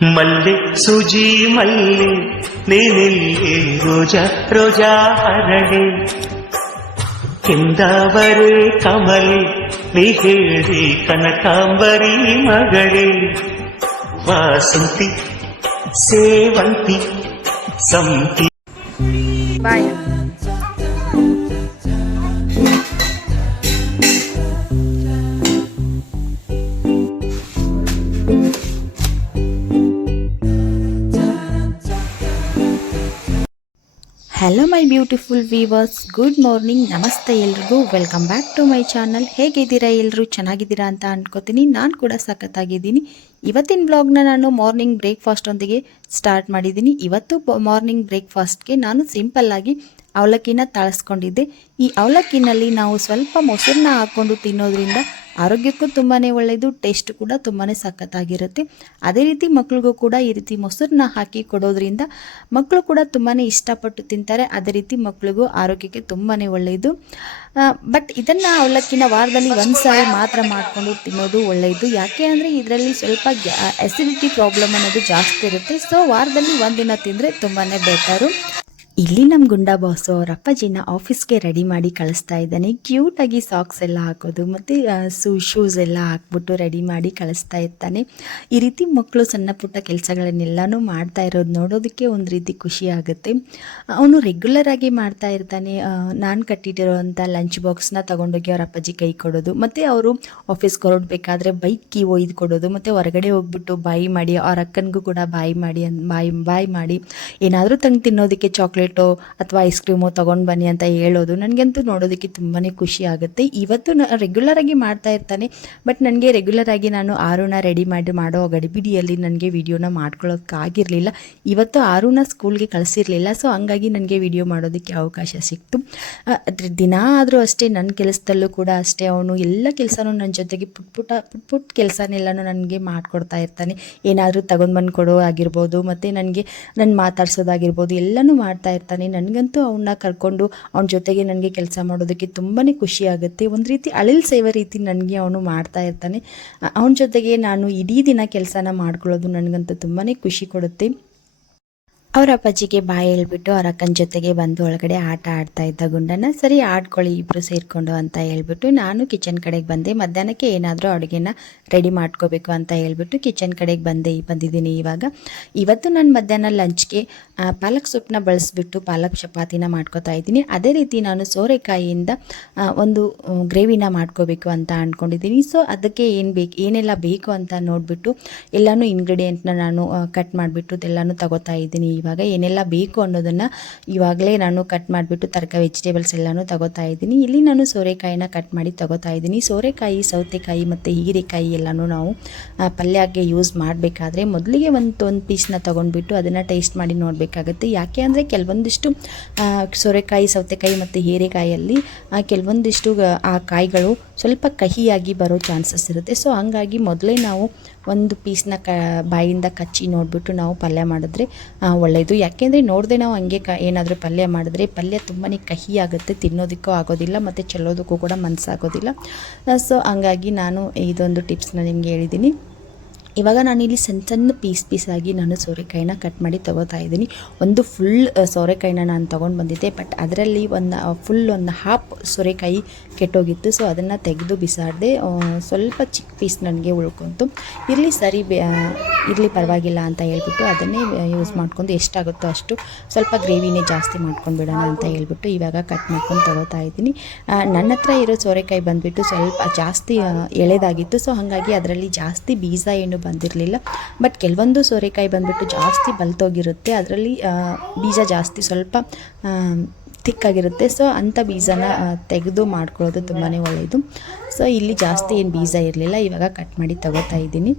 ಮಲ್ಲೆ ಸುಜಿ ಮಲ್ಲೆ ನೀನಿಲ್ಲಿ ರೋಜಾ ರೋಜಾ ಹರಳೆ ಕೆಂದಾವರೆ ಕಮಲೆ ನೀ ಹೇಳಿ ಕನಕಾಂಬರಿ ಮಗಳೇ ವಾಸಂತಿ ಸೇವಂತಿ ಸಂತಿ ಬಾಯ್ my beautiful viewers, good morning, ನಮಸ್ತೆ ಎಲ್ರಿಗೂ. Welcome back to my channel. ಹೇಗಿದ್ದೀರಾ ಎಲ್ಲರೂ ಚೆನ್ನಾಗಿದ್ದೀರಾ ಅಂತ ಅಂದ್ಕೋತೀನಿ ನಾನು ಕೂಡ ಸಖತ್ತಾಗಿದ್ದೀನಿ. ಇವತ್ತಿನ ಬ್ಲಾಗ್ನ ನಾನು ಮಾರ್ನಿಂಗ್ ಬ್ರೇಕ್ಫಾಸ್ಟೊಂದಿಗೆ ಸ್ಟಾರ್ಟ್ ಮಾಡಿದ್ದೀನಿ. ಇವತ್ತು ಮಾರ್ನಿಂಗ್ ಬ್ರೇಕ್ಫಾಸ್ಟ್ಗೆ ನಾನು ಸಿಂಪಲ್ಲಾಗಿ ಅವಲಕ್ಕಿನ ತಾಳಿಸ್ಕೊಂಡಿದ್ದೆ. ಈ ಅವಲಕ್ಕಿನಲ್ಲಿ ನಾವು ಸ್ವಲ್ಪ ಮೊಸರನ್ನ ಹಾಕ್ಕೊಂಡು ತಿನ್ನೋದ್ರಿಂದ ಆರೋಗ್ಯಕ್ಕೂ ತುಂಬಾ ಒಳ್ಳೆಯದು ಟೇಸ್ಟ್ ಕೂಡ ತುಂಬಾ ಸಖತ್ತಾಗಿರುತ್ತೆ. ಅದೇ ರೀತಿ ಮಕ್ಳಿಗೂ ಕೂಡ ಈ ರೀತಿ ಮೊಸರನ್ನ ಹಾಕಿ ಕೊಡೋದ್ರಿಂದ ಮಕ್ಕಳು ಕೂಡ ತುಂಬಾ ಇಷ್ಟಪಟ್ಟು ತಿಂತಾರೆ. ಅದೇ ರೀತಿ ಮಕ್ಕಳಿಗೂ ಆರೋಗ್ಯಕ್ಕೆ ತುಂಬಾ ಒಳ್ಳೆಯದು ಬಟ್ ಇದನ್ನು ಅವಲಕ್ಕಿನ ವಾರದಲ್ಲಿ ಒಂದು ಸಾರಿ ಮಾತ್ರ ಮಾಡಿಕೊಂಡು ತಿನ್ನೋದು ಒಳ್ಳೆಯದು ಯಾಕೆ ಅಂದರೆ ಇದರಲ್ಲಿ ಸ್ವಲ್ಪ ಎಸಿಡಿಟಿ ಪ್ರಾಬ್ಲಮ್ ಅನ್ನೋದು ಜಾಸ್ತಿ ಇರುತ್ತೆ. ಸೊ ವಾರದಲ್ಲಿ ಒಂದಿನ ತಿಂದರೆ ತುಂಬಾ ಬೆಟರು ಇಲ್ಲಿ ನಮ್ಮ ಗುಂಡಾ ಬಾಸು ಅವ್ರ ಅಪ್ಪಾಜಿನ ಆಫೀಸ್ಗೆ ರೆಡಿ ಮಾಡಿ ಕಳಿಸ್ತಾ ಇದ್ದಾನೆ. ಕ್ಯೂಟಾಗಿ ಸಾಕ್ಸ್ ಎಲ್ಲ ಹಾಕೋದು, ಮತ್ತು ಸೂ ಶೂಸ್ ಎಲ್ಲ ಹಾಕ್ಬಿಟ್ಟು ರೆಡಿ ಮಾಡಿ ಕಳಿಸ್ತಾ ಇರ್ತಾನೆ. ಈ ರೀತಿ ಮಕ್ಕಳು ಸಣ್ಣ ಪುಟ್ಟ ಕೆಲಸಗಳನ್ನೆಲ್ಲನೂ ಮಾಡ್ತಾ ಇರೋದು ನೋಡೋದಕ್ಕೆ ಒಂದು ರೀತಿ ಖುಷಿ ಆಗುತ್ತೆ. ಅವನು ರೆಗ್ಯುಲರ್ ಆಗಿ ಮಾಡ್ತಾ ಇರ್ತಾನೆ. ನಾನು ಕಟ್ಟಿಟ್ಟಿರೋವಂಥ ಲಂಚ್ ಬಾಕ್ಸ್ನ ತಗೊಂಡೋಗಿ ಅವ್ರ ಅಪ್ಪಾಜಿ ಕೈ ಕೊಡೋದು. ಮತ್ತು ಅವರು ಆಫೀಸ್ಗೆ ಹೊರಡ್ಬೇಕಾದ್ರೆ ಬೈಕ್ ಕೀ ಒಯ್ದು ಕೊಡೋದು. ಮತ್ತು ಹೊರಗಡೆ ಹೋಗ್ಬಿಟ್ಟು ಬಾಯಿ ಮಾಡಿ, ಅವ್ರ ಅಕ್ಕನಿಗೂ ಕೂಡ ಬಾಯಿ ಮಾಡಿ, ಬಾಯಿ ಬಾಯಿ ಮಾಡಿ ಏನಾದರೂ ತಂಗೆ ತಿನ್ನೋದಕ್ಕೆ ಚಾಕ್ಲೇಟು ಅಥವಾ ಐಸ್ ಕ್ರೀಮು ತೊಗೊಂಡು ಬನ್ನಿ ಅಂತ ಹೇಳೋದು ನನಗಂತೂ ನೋಡೋದಕ್ಕೆ ತುಂಬಾ ಖುಷಿ ಆಗುತ್ತೆ. ಇವತ್ತು ರೆಗ್ಯುಲರ್ ಆಗಿ ಮಾಡ್ತಾ ಇರ್ತಾನೆ ಬಟ್ ನನಗೆ ರೆಗ್ಯುಲರ್ ಆಗಿ ನಾನು ಆರುನ ರೆಡಿ ಮಾಡಿ ಮಾಡೋ ಗಡಿಬಿಡಿಯಲ್ಲಿ ನನಗೆ ವಿಡಿಯೋನ ಮಾಡ್ಕೊಳ್ಳೋಕ್ಕಾಗಿರಲಿಲ್ಲ ಇವತ್ತು ಆರುನ ಸ್ಕೂಲ್ಗೆ ಕಳಿಸಿರಲಿಲ್ಲ ಸೊ ಹಂಗಾಗಿ ನನಗೆ ವಿಡಿಯೋ ಮಾಡೋದಕ್ಕೆ ಅವಕಾಶ ಸಿಕ್ತು. ಅದ್ರ ದಿನ ಆದರೂ ಅಷ್ಟೇ ನನ್ನ ಕೆಲಸದಲ್ಲೂ ಕೂಡ ಅಷ್ಟೇ ಅವನು ಎಲ್ಲ ಕೆಲಸನೂ ನನ್ನ ಜೊತೆಗೆ ಪುಟ್ ಪುಟ್ಟ ಪುಟ್ ಪುಟ್ ಕೆಲಸನೆಲ್ಲನೂ ನನಗೆ ಮಾಡಿಕೊಡ್ತಾ ಇರ್ತಾನೆ. ಏನಾದರೂ ತಗೊಂಡು ಬಂದು ಕೊಡೋ ಆಗಿರ್ಬೋದು, ಮತ್ತು ನನಗೆ ನನ್ನ ಮಾತಾಡ್ಸೋದಾಗಿರ್ಬೋದು ಎಲ್ಲನೂ ಮಾಡ್ತಾ ಇರ್ತಾನೆ. ನನಗಂತೂ ಅವನ್ನ ಕರ್ಕೊಂಡು ಅವನ ಜೊತೆಗೆ ನನಗೆ ಕೆಲಸ ಮಾಡೋದಕ್ಕೆ ತುಂಬಾ ಖುಷಿ ಆಗುತ್ತೆ ಒಂದು ರೀತಿ ಅಳಿಲ್ ಸೇವ ರೀತಿ ನನಗೆ ಅವನು ಮಾಡ್ತಾ ಇರ್ತಾನೆ. ಅವನ ಜೊತೆಗೆ ನಾನು ಇಡೀ ದಿನ ಕೆಲಸನ ಮಾಡ್ಕೊಳ್ಳೋದು ನನಗಂತೂ ತುಂಬಾ ಖುಷಿ ಕೊಡುತ್ತೆ. ಅವ್ರ ಅಪ್ಪಾಜಿಗೆ ಬಾಯಿ ಹೇಳ್ಬಿಟ್ಟು ಅವ್ರ ಅಕ್ಕನ ಜೊತೆಗೆ ಬಂದು ಒಳಗಡೆ ಆಟ ಆಡ್ತಾ ಇದ್ದ ಗುಂಡನ ಸರಿ, ಆಡ್ಕೊಳ್ಳಿ, ಇಬ್ರು ಸೇರಿಕೊಂಡು ಅಂತ ಹೇಳ್ಬಿಟ್ಟು ನಾನು ಕಿಚನ್ ಕಡೆಗೆ ಬಂದೆ. ಮಧ್ಯಾಹ್ನಕ್ಕೆ ಏನಾದರೂ ಅಡುಗೆನ ರೆಡಿ ಮಾಡ್ಕೋಬೇಕು ಅಂತ ಹೇಳ್ಬಿಟ್ಟು ಕಿಚನ್ ಕಡೆಗೆ ಬಂದೆ, ಬಂದಿದ್ದೀನಿ ಇವಾಗ. ಇವತ್ತು ನಾನು ಮಧ್ಯಾಹ್ನ ಲಂಚ್ಗೆ ಪಾಲಕ್ ಸೊಪ್ಪನ್ನ ಬಳಸಿಬಿಟ್ಟು ಪಾಲಕ್ ಚಪಾತಿನ ಮಾಡ್ಕೋತಾ ಇದ್ದೀನಿ. ಅದೇ ರೀತಿ ನಾನು ಸೋರೆಕಾಯಿಯಿಂದ ಒಂದು ಗ್ರೇವಿನ ಮಾಡ್ಕೋಬೇಕು ಅಂತ ಅಂದ್ಕೊಂಡಿದ್ದೀನಿ ಸೊ, ಅದಕ್ಕೆ ಏನು ಬೇಕು, ಏನೆಲ್ಲ ಬೇಕು ಅಂತ ನೋಡಿಬಿಟ್ಟು ಎಲ್ಲನೂ ಇಂಗ್ರೀಡಿಯೆಂಟ್ನ ನಾನು ಕಟ್ ಮಾಡಿಬಿಟ್ಟು ಎಲ್ಲನೂ ತಗೋತಾ ಇದ್ದೀನಿ ಇವಾಗ ಏನೆಲ್ಲ ಬೇಕು ಅನ್ನೋದನ್ನು ಇವಾಗಲೇ ನಾನು ಕಟ್ ಮಾಡಿಬಿಟ್ಟು ತರಕಾರಿ ವೆಜಿಟೇಬಲ್ಸ್ ಎಲ್ಲನೂ ತಗೋತಾ ಇದ್ದೀನಿ. ಇಲ್ಲಿ ನಾನು ಸೋರೆಕಾಯಿನ ಕಟ್ ಮಾಡಿ ತಗೋತಾ ಇದ್ದೀನಿ. ಸೋರೆಕಾಯಿ, ಸೌತೆಕಾಯಿ ಮತ್ತು ಹೀರೆಕಾಯಿ ಎಲ್ಲನೂ ನಾವು ಪಲ್ಯಕ್ಕೆ ಯೂಸ್ ಮಾಡಬೇಕಾದ್ರೆ ಮೊದಲಿಗೆ ಒಂದು ಒಂದು ಪೀಸ್ನ ತೊಗೊಂಡ್ಬಿಟ್ಟು ಅದನ್ನು ಟೇಸ್ಟ್ ಮಾಡಿ ನೋಡಬೇಕಾಗುತ್ತೆ. ಯಾಕೆ ಅಂದರೆ ಕೆಲವೊಂದಿಷ್ಟು ಸೋರೆಕಾಯಿ, ಸೌತೆಕಾಯಿ ಮತ್ತು ಹೀರೆಕಾಯಲ್ಲಿ ಕೆಲವೊಂದಿಷ್ಟು, ಆ, ಕಾಯಿಗಳು ಸ್ವಲ್ಪ ಕಹಿಯಾಗಿ ಬರೋ ಚಾನ್ಸಸ್ ಇರುತ್ತೆ. ಸೊ ಹಂಗಾಗಿ ಮೊದಲೇ ನಾವು ಒಂದು ಪೀಸ್ನ ಕ, ಬಾಯಿಂದ ಕಚ್ಚಿ ನೋಡಿಬಿಟ್ಟು ನಾವು ಪಲ್ಯ ಮಾಡಿದ್ರೆ ಒಳ್ಳೆಯದು ಯಾಕೆಂದರೆ ನೋಡಿದೆ ನಾವು ಹಂಗೆ ಕ, ಏನಾದರೂ ಪಲ್ಯ ಮಾಡಿದ್ರೆ ಪಲ್ಯ ತುಂಬಾ ಕಹಿ ಆಗುತ್ತೆ, ತಿನ್ನೋದಕ್ಕೂ ಆಗೋದಿಲ್ಲ ಮತ್ತು ಚೆಲ್ಲೋದಕ್ಕೂ ಕೂಡ ಮನಸ್ಸಾಗೋದಿಲ್ಲ. ಸೊ ಹಂಗಾಗಿ ನಾನು ಇದೊಂದು ಟಿಪ್ಸ್ನ ನಿಮಗೆ ಹೇಳಿದ್ದೀನಿ. ಇವಾಗ ನಾನಿಲ್ಲಿ ಸಣ್ಣ ಸಣ್ಣ ಪೀಸ್ ಪೀಸಾಗಿ ನಾನು ಸೋರೆಕಾಯಿನ ಕಟ್ ಮಾಡಿ ತಗೋತಾ ಇದ್ದೀನಿ. ಒಂದು ಫುಲ್ ಸೋರೆಕಾಯಿನ ನಾನು ತೊಗೊಂಡು ಬಂದಿದ್ದೆ ಬಟ್ ಅದರಲ್ಲಿ ಒಂದು ಫುಲ್ ಒಂದು ಹಾಫ್ ಸೋರೆಕಾಯಿ ಕೆಟ್ಟೋಗಿತ್ತು. ಸೊ ಅದನ್ನು ತೆಗೆದು ಬಿಸಾಡಿದೆ ಸ್ವಲ್ಪ ಚಿಕ್ಕ ಪೀಸ್ ನನಗೆ ಉಳ್ಕೊಂತು. ಇರಲಿ ಸರಿ ಇರಲಿ ಪರವಾಗಿಲ್ಲ ಅಂತ ಹೇಳ್ಬಿಟ್ಟು ಅದನ್ನೇ ಯೂಸ್ ಮಾಡ್ಕೊಂಡು ಎಷ್ಟಾಗುತ್ತೋ ಅಷ್ಟು ಸ್ವಲ್ಪ ಗ್ರೇವಿನೇ ಜಾಸ್ತಿ ಮಾಡ್ಕೊಂಡು ಬಿಡೋಣ ಅಂತ ಹೇಳ್ಬಿಟ್ಟು ಇವಾಗ ಕಟ್ ಮಾಡ್ಕೊಂಡು ತಗೋತಾ ಇದ್ದೀನಿ. ನನ್ನ ಹತ್ರ ಇರೋ ಸೋರೆಕಾಯಿ ಬಂದುಬಿಟ್ಟು ಸ್ವಲ್ಪ ಜಾಸ್ತಿ ಎಳೆದಾಗಿತ್ತು. ಸೊ ಹಾಗಾಗಿ ಅದರಲ್ಲಿ ಜಾಸ್ತಿ ಬೀಜ ಏನು ಬಂದಿರಲಿಲ್ಲ. ಬಟ್ ಕೆಲವೊಂದು ಸೋರೆಕಾಯಿ ಬಂದುಬಿಟ್ಟು ಜಾಸ್ತಿ ಬಲ್ತೋಗಿರುತ್ತೆ. ಅದರಲ್ಲಿ ಬೀಜ ಜಾಸ್ತಿ ಸ್ವಲ್ಪ ತಿಕ್ಕಾಗಿರುತ್ತೆ. ಸೊ ಅಂಥ ಬೀಜನ ತೆಗೆದು ಮಾಡ್ಕೊಳ್ಳೋದು ತುಂಬಾ ಒಳ್ಳೆಯದು ಸೊ ಇಲ್ಲಿ ಜಾಸ್ತಿ ಏನು ಬೀಜ ಇರಲಿಲ್ಲ. ಇವಾಗ ಕಟ್ ಮಾಡಿ ತಗೋತಾ ಇದ್ದೀನಿ.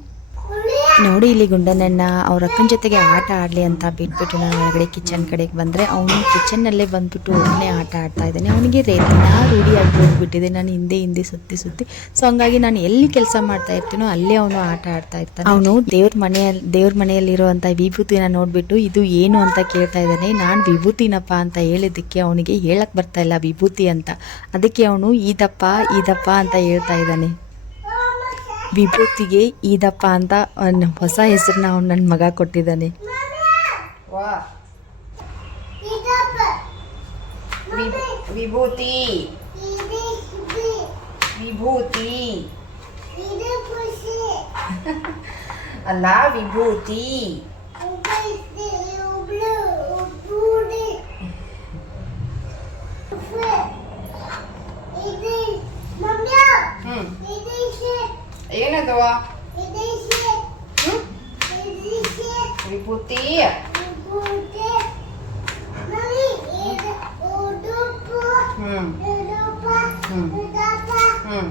ನೋಡಿ ಇಲ್ಲಿ ಗುಂಡನನ್ನ, ಅವ್ರ ಅಕ್ಕನ ಜೊತೆಗೆ ಆಟ ಆಡಲಿ ಅಂತ ಬಿಟ್ಬಿಟ್ಟು ನಾನು ಒಳಗಡೆ ಕಿಚನ್ ಕಡೆಗೆ ಬಂದರೆ ಅವನು ಕಿಚನ್ನಲ್ಲೇ ಬಂದ್ಬಿಟ್ಟು ಒಬ್ಬನೇ ಆಟ ಆಡ್ತಾ ಇದ್ದಾನೆ. ಅವನಿಗೆ ರೇತಿನ ರೂಢಿ ಆಗಿ ಹೋಗ್ಬಿಟ್ಟಿದೆ. ನಾನು ಹಿಂದೆ ಹಿಂದೆ ಸುತ್ತಿ ಸುತ್ತಿ. ಸೊ ಹಂಗಾಗಿ ನಾನು ಎಲ್ಲಿ ಕೆಲಸ ಮಾಡ್ತಾ ಇರ್ತೀನೋ ಅಲ್ಲೇ ಅವನು ಆಟ ಆಡ್ತಾ ಇರ್ತಾನೆ. ಅವನು ದೇವ್ರ ಮನೆಯಲ್ಲಿ ದೇವ್ರ ಮನೆಯಲ್ಲಿರುವಂಥ ವಿಭೂತಿನ ನೋಡಿಬಿಟ್ಟು, ಇದು ಏನು ಅಂತ ಕೇಳ್ತಾ ಇದ್ದಾನೆ? ನಾನು ವಿಭೂತಿನಪ್ಪ ಅಂತ ಹೇಳಿದ್ದಕ್ಕೆ ಅವನಿಗೆ ಹೇಳಕ್ಕೆ ಬರ್ತಾ ಇಲ್ಲ ವಿಭೂತಿ ಅಂತ. ಅದಕ್ಕೆ ಅವನು ಈದಪ್ಪ ಈದಪ್ಪ ಅಂತ ಹೇಳ್ತಾ ಇದ್ದಾನೆ. ವಿಭೂತಿಗೆ ಈದಪ್ಪ ಅಂತ ಹೊಸ ಹೆಸರನ್ನ ಅವ್ನು ನನ್ನ ಮಗ ಕೊಟ್ಟಿದ್ದಾನೆ. ವಿಭೂತಿ. ವಿಭೂತಿ. ಅಲ್ಲ ವಿಭೂತಿ. ಹ್ಮ್. ಏನದು? ಹ್ಮ್? ವಿಭೂತಿ. ಹ್ಮ್. ಹ್ಮ್. ಹ್ಮ್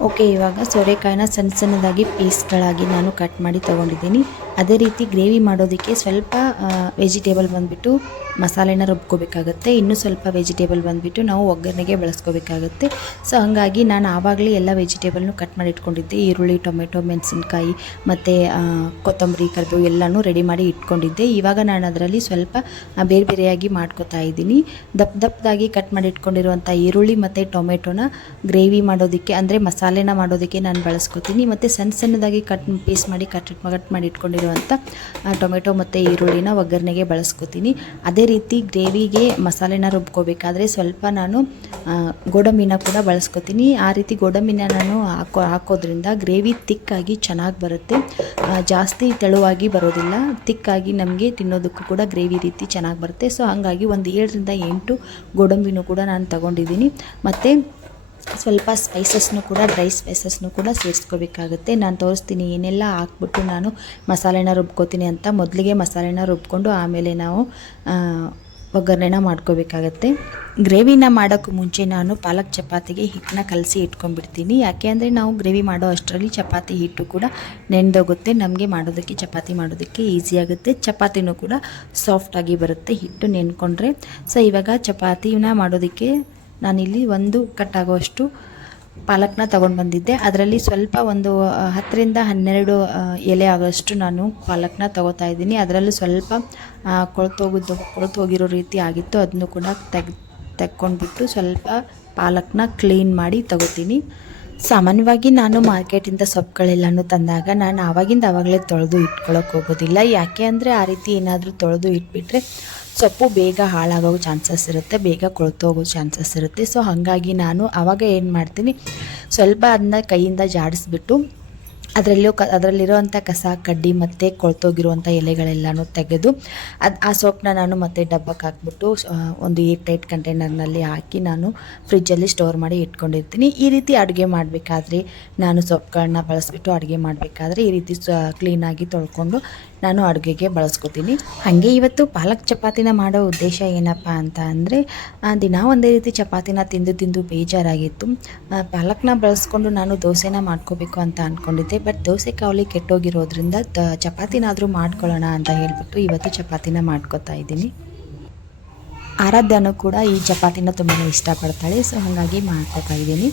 ಓಕೆ ಇವಾಗ ಸೋರೆಕಾಯಿನ ಸಣ್ಣ ಸಣ್ಣದಾಗಿ ಪೀಸ್ಗಳಾಗಿ ನಾನು ಕಟ್ ಮಾಡಿ ತೊಗೊಂಡಿದ್ದೀನಿ. ಅದೇ ರೀತಿ ಗ್ರೇವಿ ಮಾಡೋದಕ್ಕೆ ಸ್ವಲ್ಪ ವೆಜಿಟೇಬಲ್ ಬಂದುಬಿಟ್ಟು ಮಸಾಲೆನ ರುಬ್ಕೋಬೇಕಾಗುತ್ತೆ. ಇನ್ನೂ ಸ್ವಲ್ಪ ವೆಜಿಟೇಬಲ್ ಬಂದುಬಿಟ್ಟು ನಾವು ಒಗ್ಗರಣೆಗೆ ಬಳಸ್ಕೋಬೇಕಾಗುತ್ತೆ. ಸೊ ಹಾಗಾಗಿ ನಾನು ಆವಾಗಲೇ ಎಲ್ಲ ವೆಜಿಟೇಬಲ್ನು ಕಟ್ ಮಾಡಿ ಇಟ್ಕೊಂಡಿದ್ದೆ ಈರುಳ್ಳಿ, ಟೊಮೆಟೊ, ಮೆಣಸಿನ್ಕಾಯಿ ಮತ್ತು ಕೊತ್ತಂಬರಿ, ಕರಿಬೇವು ಎಲ್ಲನೂ ರೆಡಿ ಮಾಡಿ ಇಟ್ಕೊಂಡಿದ್ದೆ. ಇವಾಗ ನಾನು ಅದರಲ್ಲಿ ಸ್ವಲ್ಪ ಬೇರೆ ಬೇರೆಯಾಗಿ ಮಾಡ್ಕೊತಾ ಇದ್ದೀನಿ. ದಪ್ಪ ದಪ್ಪದಾಗಿ ಕಟ್ ಮಾಡಿ ಇಟ್ಕೊಂಡಿರುವಂಥ ಈರುಳ್ಳಿ ಮತ್ತು ಟೊಮೆಟೊನ ಗ್ರೇವಿ ಮಾಡೋದಕ್ಕೆ ಅಂದರೆ ಮಸಾಲೆನ ಮಾಡೋದಕ್ಕೆ ನಾನು ಬಳಸ್ಕೊತೀನಿ. ಮತ್ತು ಸಣ್ಣ ಸಣ್ಣದಾಗಿ ಕಟ್ ಪೀಸ್ ಮಾಡಿ ಕಟ್ ಕಟ್ ಮಾಡಿ ಇಟ್ಕೊಂಡಿರುವಂಥ ಟೊಮೆಟೊ ಮತ್ತು ಈರುಳ್ಳಿನ ಒಗ್ಗರಣೆಗೆ ಬಳಸ್ಕೊತೀನಿ. ಅದೇ ರೀತಿ ಗ್ರೇವಿಗೆ ಮಸಾಲೆನ ರುಬ್ಕೋಬೇಕಾದ್ರೆ ಸ್ವಲ್ಪ ನಾನು ಗೋಡಂಬಿನ ಕೂಡ ಬಳಸ್ಕೊತೀನಿ. ಆ ರೀತಿ ಗೋಡಂಬಿನ ನಾನು ಹಾಕೋ, ಹಾಕೋದ್ರಿಂದ ಗ್ರೇವಿ ತಿಕ್ಕಾಗಿ ಚೆನ್ನಾಗಿ ಬರುತ್ತೆ. ಜಾಸ್ತಿ ತೆಳುವಾಗಿ ಬರೋದಿಲ್ಲ. ತಿಕ್ಕಾಗಿ ನಮಗೆ ತಿನ್ನೋದಕ್ಕೂ ಕೂಡ ಗ್ರೇವಿ ರೀತಿ ಚೆನ್ನಾಗಿ ಬರುತ್ತೆ. ಸೊ, ಹಾಗಾಗಿ ಒಂದು ಏಳರಿಂದ ಎಂಟು ಗೋಡಂಬಿನೂ ಕೂಡ ನಾನು ತಗೊಂಡಿದ್ದೀನಿ. ಮತ್ತು ಸ್ವಲ್ಪ ಸ್ಪೈಸಸ್ನು ಕೂಡ ಡ್ರೈ ಸ್ಪೈಸಸ್ನು ಕೂಡ ಸೇರಿಸ್ಕೋಬೇಕಾಗುತ್ತೆ. ನಾನು ತೋರಿಸ್ತೀನಿ ಏನೆಲ್ಲ ಹಾಕ್ಬಿಟ್ಟು ನಾನು ಮಸಾಲೆನ ರುಬ್ಕೋತೀನಿ ಅಂತ ಮೊದಲಿಗೆ ಮಸಾಲೆನ ರುಬ್ಕೊಂಡು ಆಮೇಲೆ ನಾವು ಒಗ್ಗರಣೆನ ಮಾಡ್ಕೋಬೇಕಾಗತ್ತೆ. ಗ್ರೇವಿನ ಮಾಡೋಕ್ಕೂ ಮುಂಚೆ ನಾನು ಪಾಲಕ್ ಚಪಾತಿಗೆ ಹಿಟ್ಟನ್ನ ಕಲಸಿ ಇಟ್ಕೊಂಡ್ಬಿಡ್ತೀನಿ. ಯಾಕೆ ಅಂದರೆ ನಾವು ಗ್ರೇವಿ ಮಾಡೋ ಅಷ್ಟರಲ್ಲಿ ಚಪಾತಿ ಹಿಟ್ಟು ಕೂಡ ನೆನೆದೋಗುತ್ತೆ ನಮಗೆ ಮಾಡೋದಕ್ಕೆ, ಚಪಾತಿ ಮಾಡೋದಕ್ಕೆ ಈಸಿ ಆಗುತ್ತೆ. ಚಪಾತಿನೂ ಕೂಡ ಸಾಫ್ಟಾಗಿ ಬರುತ್ತೆ ಹಿಟ್ಟು ನೆನ್ಕೊಂಡ್ರೆ. ಸೊ ಇವಾಗ ಚಪಾತಿನ ಮಾಡೋದಕ್ಕೆ ನಾನಿಲ್ಲಿ ಒಂದು ಕಟ್ಟಾಗುವಷ್ಟು ಪಾಲಕ್ನ ತಗೊಂಡು ಬಂದಿದ್ದೆ. ಅದರಲ್ಲಿ ಸ್ವಲ್ಪ ಒಂದು ಹತ್ತರಿಂದ ಹನ್ನೆರಡು ಎಲೆ ಆಗೋಷ್ಟು ನಾನು ಪಾಲಕ್ನ ತಗೋತಾ ಇದ್ದೀನಿ. ಅದರಲ್ಲೂ ಸ್ವಲ್ಪ ಕೊಳ್ತೋಗಿದ್ದು ಕೊಳ್ತೋಗಿರೋ ರೀತಿ ಆಗಿತ್ತು. ಅದನ್ನು ಕೂಡ ತೆಗ್, ತೆಕ್ಕೊಂಡ್ಬಿಟ್ಟು ಸ್ವಲ್ಪ ಪಾಲಕ್ನ ಕ್ಲೀನ್ ಮಾಡಿ ತಗೋತೀನಿ. ಸಾಮಾನ್ಯವಾಗಿ ನಾನು ಮಾರ್ಕೆಟಿಂದ ಸೊಪ್ಪುಗಳೆಲ್ಲನೂ ತಂದಾಗ ನಾನು ಆವಾಗಿಂದ ಆವಾಗಲೇ ತೊಳೆದು ಇಟ್ಕೊಳ್ಳೋಕೆ ಹೋಗೋದಿಲ್ಲ. ಯಾಕೆ ಅಂದರೆ ಆ ರೀತಿ ಏನಾದರೂ ತೊಳೆದು ಇಟ್ಬಿಟ್ರೆ ಸೊಪ್ಪು ಬೇಗ ಹಾಳಾಗೋ ಚಾನ್ಸಸ್ ಇರುತ್ತೆ, ಬೇಗ ಕೊಳ್ತೋಗೋ ಚಾನ್ಸಸ್ ಇರುತ್ತೆ. ಸೊ ಹಾಗಾಗಿ ನಾನು ಆವಾಗ ಏನು ಮಾಡ್ತೀನಿ ಸ್ವಲ್ಪ ಅದನ್ನ ಕೈಯಿಂದ ಜಾಡಿಸ್ಬಿಟ್ಟು ಅದರಲ್ಲಿಯೂ ಕ ಅದರಲ್ಲಿರೋವಂಥ ಕಸ, ಕಡ್ಡಿ ಮತ್ತು ಕೊಳ್ತೋಗಿರುವಂಥ ಎಲೆಗಳೆಲ್ಲನೂ ತೆಗೆದು ಅದು ಆ ಸೋಪ್ನ ನಾನು ಮತ್ತೆ ಡಬ್ಬಕ್ಕೆ ಹಾಕ್ಬಿಟ್ಟು ಒಂದು ಏಟ್ ಕಂಟೈನರ್ನಲ್ಲಿ ಹಾಕಿ ನಾನು ಫ್ರಿಜ್ಜಲ್ಲಿ ಸ್ಟೋರ್ ಮಾಡಿ ಇಟ್ಕೊಂಡಿರ್ತೀನಿ. ಈ ರೀತಿ ಅಡುಗೆ ಮಾಡಬೇಕಾದ್ರೆ ನಾನು ಸೊಪ್ಪುಗಳನ್ನ ಬಳಸ್ಬಿಟ್ಟು ಅಡುಗೆ ಮಾಡಬೇಕಾದ್ರೆ ಈ ರೀತಿ ಸ ಕ್ಲೀನಾಗಿ ತೊಳ್ಕೊಂಡು ನಾನು ಅಡುಗೆಗೆ ಬಳಸ್ಕೊತೀನಿ. ಹಾಗೆ ಇವತ್ತು ಪಾಲಕ್ ಚಪಾತಿನ ಮಾಡೋ ಉದ್ದೇಶ ಏನಪ್ಪ ಅಂತ ಅಂದರೆ ದಿನ ಒಂದೇ ರೀತಿ ಚಪಾತಿನ ತಿಂದು ತಿಂದು ಬೇಜಾರಾಗಿತ್ತು. ಪಾಲಕ್ನ ಬಳಸ್ಕೊಂಡು ನಾನು ದೋಸೆನ ಮಾಡ್ಕೋಬೇಕು ಅಂತ ಅಂದ್ಕೊಂಡಿದ್ದೆ ಬಟ್ ದೋಸೆ ಕಾವಲಿ ಕೆಟ್ಟೋಗಿರೋದ್ರಿಂದ ಚಪಾತಿನಾದರೂ ಮಾಡ್ಕೊಳ್ಳೋಣ ಅಂತ ಹೇಳ್ಬಿಟ್ಟು ಇವತ್ತು ಚಪಾತಿನ ಮಾಡ್ಕೋತಾ ಇದ್ದೀನಿ. ಆರಾಧ್ಯನೂ ಕೂಡ ಈ ಚಪಾತಿನ ತುಂಬಾ ಇಷ್ಟಪಡ್ತಾಳೆ, ಸೊ ಹಾಗಾಗಿ ಮಾಡ್ಕೋತಾ ಇದ್ದೀನಿ.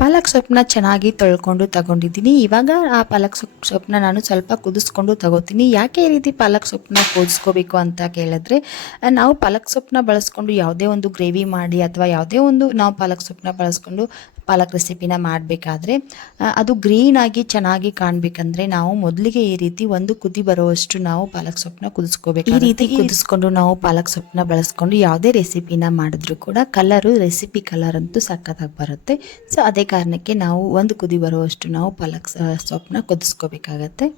ಪಾಲಕ್ ಸೊಪ್ಪನ್ನ ಚೆನ್ನಾಗಿ ತೊಳ್ಕೊಂಡು ತಗೊಂಡಿದ್ದೀನಿ. ಇವಾಗ ಆ ಪಾಲಕ್ ಸೊಪ್ಪು ಸೊಪ್ಪನ್ನ ನಾನು ಸ್ವಲ್ಪ ಕುದಿಸ್ಕೊಂಡು ತಗೋತೀನಿ. ಯಾಕೆ ಈ ರೀತಿ ಪಾಲಕ್ ಸೊಪ್ಪನ್ನ ಕುದಿಸ್ಕೋಬೇಕು ಅಂತ ಕೇಳಿದ್ರೆ ನಾವು ಪಾಲಕ್ ಸೊಪ್ಪನ್ನ ಬಳಸ್ಕೊಂಡು ಯಾವುದೇ ಒಂದು ಗ್ರೇವಿ ಮಾಡಿ ಅಥವಾ ಯಾವುದೇ ಒಂದು ನಾವು ಪಾಲಕ್ ಸೊಪ್ಪನ್ನ ಬಳಸ್ಕೊಂಡು ಪಾಲಕ್ ರೆಸಿಪಿನ ಮಾಡಬೇಕಾದ್ರೆ ಅದು ಗ್ರೀನ್ ಆಗಿ ಚೆನ್ನಾಗಿ ಕಾಣಬೇಕಂದ್ರೆ ನಾವು ಮೊದಲಿಗೆ ಈ ರೀತಿ ಒಂದು ಕುದಿ ಬರುವಷ್ಟು ನಾವು ಪಾಲಕ್ ಸೊಪ್ಪನ್ನ ಕುದಿಸ್ಕೋಬೇಕು. ಈ ರೀತಿ ಕುದಿಸ್ಕೊಂಡು ನಾವು ಪಾಲಕ್ ಸೊಪ್ಪನ್ನ ಬಳಸ್ಕೊಂಡು ಯಾವುದೇ ರೆಸಿಪಿನ ಮಾಡಿದ್ರು ಕೂಡ ಕಲರು ರೆಸಿಪಿ ಕಲರ್ ಅಂತೂ ಸಖತ್ತಾಗಿ ಬರುತ್ತೆ. ಸೊ ಅದೇ ಕಾರಣಕ್ಕೆ ನಾವು ಒಂದು ಕುದಿ ಬರುವಷ್ಟು ನಾವು ಪಾಲಕ್ ಸೊಪ್ಪನ್ನ ಕುದಿಸ್ಕೋಬೇಕಾಗತ್ತೆ.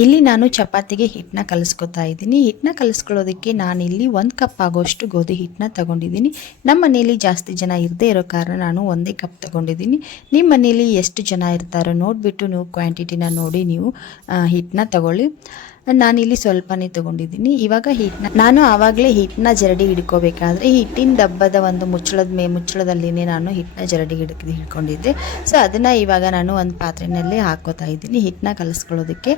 ಇಲ್ಲಿ ನಾನು ಚಪಾತಿಗೆ ಹಿಟ್ಟನ್ನ ಕಲಿಸ್ಕೊತಾ ಇದ್ದೀನಿ. ಹಿಟ್ಟನ್ನ ಕಲಿಸ್ಕೊಳ್ಳೋದಕ್ಕೆ ನಾನಿಲ್ಲಿ ಒಂದು ಕಪ್ ಆಗೋಷ್ಟು ಗೋಧಿ ಹಿಟ್ಟನ್ನ ತಗೊಂಡಿದ್ದೀನಿ. ನಮ್ಮ ಮನೇಲಿ ಜಾಸ್ತಿ ಜನ ಇರದೇ ಇರೋ ಕಾರಣ ನಾನು ಒಂದೇ ಕಪ್ ತಗೊಂಡಿದ್ದೀನಿ. ನಿಮ್ಮ ಮನೇಲಿ ಎಷ್ಟು ಜನ ಇರ್ತಾರೋ ನೋಡಿಬಿಟ್ಟು ನೀವು ಕ್ವಾಂಟಿಟಿನ ನೋಡಿ ನೀವು ಹಿಟ್ಟನ್ನ ತಗೊಳ್ಳಿ. ನಾನಿಲ್ಲಿ ಸ್ವಲ್ಪನೇ ತೊಗೊಂಡಿದ್ದೀನಿ. ಇವಾಗ ಹಿಟ್ಟನ್ನ ನಾನು ಆವಾಗಲೇ ಹಿಟ್ಟನ್ನ ಜರಡಿ ಹಿಡ್ಕೋಬೇಕಾದ್ರೆ ಹಿಟ್ಟಿನ ದಬ್ಬದ ಒಂದು ಮುಚ್ಚಳದ ಮೇ ಮುಚ್ಚಳದಲ್ಲಿನೇ ನಾನು ಹಿಟ್ಟನ್ನ ಜರಡಿ ಹಿಡ್ಕ ಹಿಡ್ಕೊಂಡಿದ್ದೆ. ಸೊ ಅದನ್ನು ಇವಾಗ ನಾನು ಒಂದು ಪಾತ್ರೆಯಲ್ಲಿ ಹಾಕೋತಾ ಇದ್ದೀನಿ. ಹಿಟ್ಟನ್ನ ಕಲಿಸ್ಕೊಳ್ಳೋದಕ್ಕೆ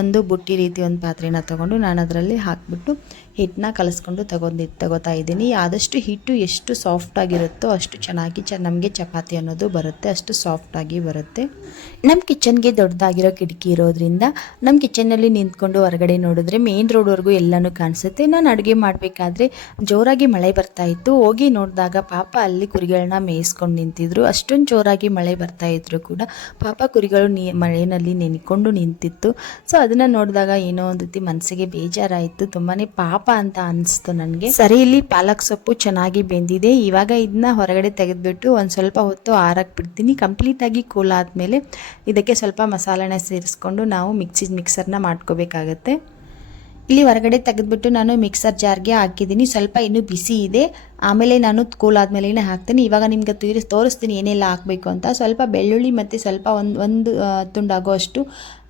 ಒಂದು ಬುಟ್ಟಿ ರೀತಿ ಒಂದು ಪಾತ್ರೆನ ತೊಗೊಂಡು ನಾನು ಅದರಲ್ಲಿ ಹಾಕ್ಬಿಟ್ಟು ಹಿಟ್ಟನ್ನ ಕಲಿಸ್ಕೊಂಡು ತಗೊಂಡು ತಗೋತಾ ಇದ್ದೀನಿ. ಆದಷ್ಟು ಹಿಟ್ಟು ಎಷ್ಟು ಸಾಫ್ಟ್ ಆಗಿರುತ್ತೋ ಅಷ್ಟು ಚೆನ್ನಾಗಿ ಚ, ನಮಗೆ ಚಪಾತಿ ಅನ್ನೋದು ಬರುತ್ತೆ, ಅಷ್ಟು ಸಾಫ್ಟ್ ಆಗಿ ಬರುತ್ತೆ. ನಮ್ಮ ಕಿಚನ್ಗೆ ದೊಡ್ಡದಾಗಿರೋ ಕಿಟಕಿ ಇರೋದ್ರಿಂದ ನಮ್ಮ ಕಿಚನ್ನಲ್ಲಿ ನಿಂತ್ಕೊಂಡು ಹೊರಗಡೆ ನೋಡಿದ್ರೆ ಮೇನ್ ರೋಡ್ವರೆಗೂ ಎಲ್ಲನೂ ಕಾಣಿಸುತ್ತೆ. ನಾನು ಅಡುಗೆ ಮಾಡಬೇಕಾದ್ರೆ ಜೋರಾಗಿ ಮಳೆ ಬರ್ತಾ ಇತ್ತು. ಹೋಗಿ ನೋಡಿದಾಗ ಪಾಪ ಅಲ್ಲಿ ಕುರಿಗಳನ್ನ ಮೇಯಿಸ್ಕೊಂಡು ನಿಂತಿದ್ರು. ಅಷ್ಟೊಂದು ಜೋರಾಗಿ ಮಳೆ ಬರ್ತಾ ಇದ್ರು ಕೂಡ ಪಾಪ ಕುರಿಗಳು ನೀ ಮಳೆಯಲ್ಲಿ ನೆನ್ಕೊಂಡು ನಿಂತಿತ್ತು. ಸೊ ಅದನ್ನು ನೋಡಿದಾಗ ಏನೋ ಒಂದು ಮನಸ್ಸಿಗೆ ಬೇಜಾರಾಯಿತು. ತುಂಬಾ ಪಾಪ ಅಂತ ಅನಿಸ್ತು ನನಗೆ. ಸರಿ ಇಲ್ಲಿ ಪಾಲಕ್ ಸೊಪ್ಪು ಚೆನ್ನಾಗಿ ಬೆಂದಿದೆ. ಇವಾಗ ಇದನ್ನ ಹೊರಗಡೆ ತೆಗೆದ್ಬಿಟ್ಟು ಒಂದು ಸ್ವಲ್ಪ ಹೊತ್ತು ಆರಕ್ಕೆ ಬಿಡ್ತೀನಿ. ಕಂಪ್ಲೀಟ್ ಆಗಿ ಕೂಲ್ ಆದಮೇಲೆ ಇದಕ್ಕೆ ಸ್ವಲ್ಪ ಮಸಾಲೆನ ಸೇರಿಸ್ಕೊಂಡು ನಾವು ಮಿಕ್ಸಿ ಮಿಕ್ಸರ್ನ ಮಾಡ್ಕೋಬೇಕಾಗತ್ತೆ. ಇಲ್ಲಿ ಹೊರಗಡೆ ತೆಗೆದ್ಬಿಟ್ಟು ನಾನು ಮಿಕ್ಸರ್ ಜಾರ್ಗೆ ಹಾಕಿದ್ದೀನಿ. ಸ್ವಲ್ಪ ಇನ್ನೂ ಬಿಸಿ ಇದೆ. ಆಮೇಲೆ ನಾನು ಕೂಲ್ ಆದಮೇಲೆ ಹಾಕ್ತೀನಿ. ಇವಾಗ ನಿಮ್ಗೆ ತೋರಿಸ್ ತೋರಿಸ್ತೀನಿ ಏನೆಲ್ಲ ಹಾಕಬೇಕು ಅಂತ. ಸ್ವಲ್ಪ ಬೆಳ್ಳುಳ್ಳಿ ಮತ್ತು ಸ್ವಲ್ಪ ಒಂದು ಒಂದು ತುಂಡಾಗೋ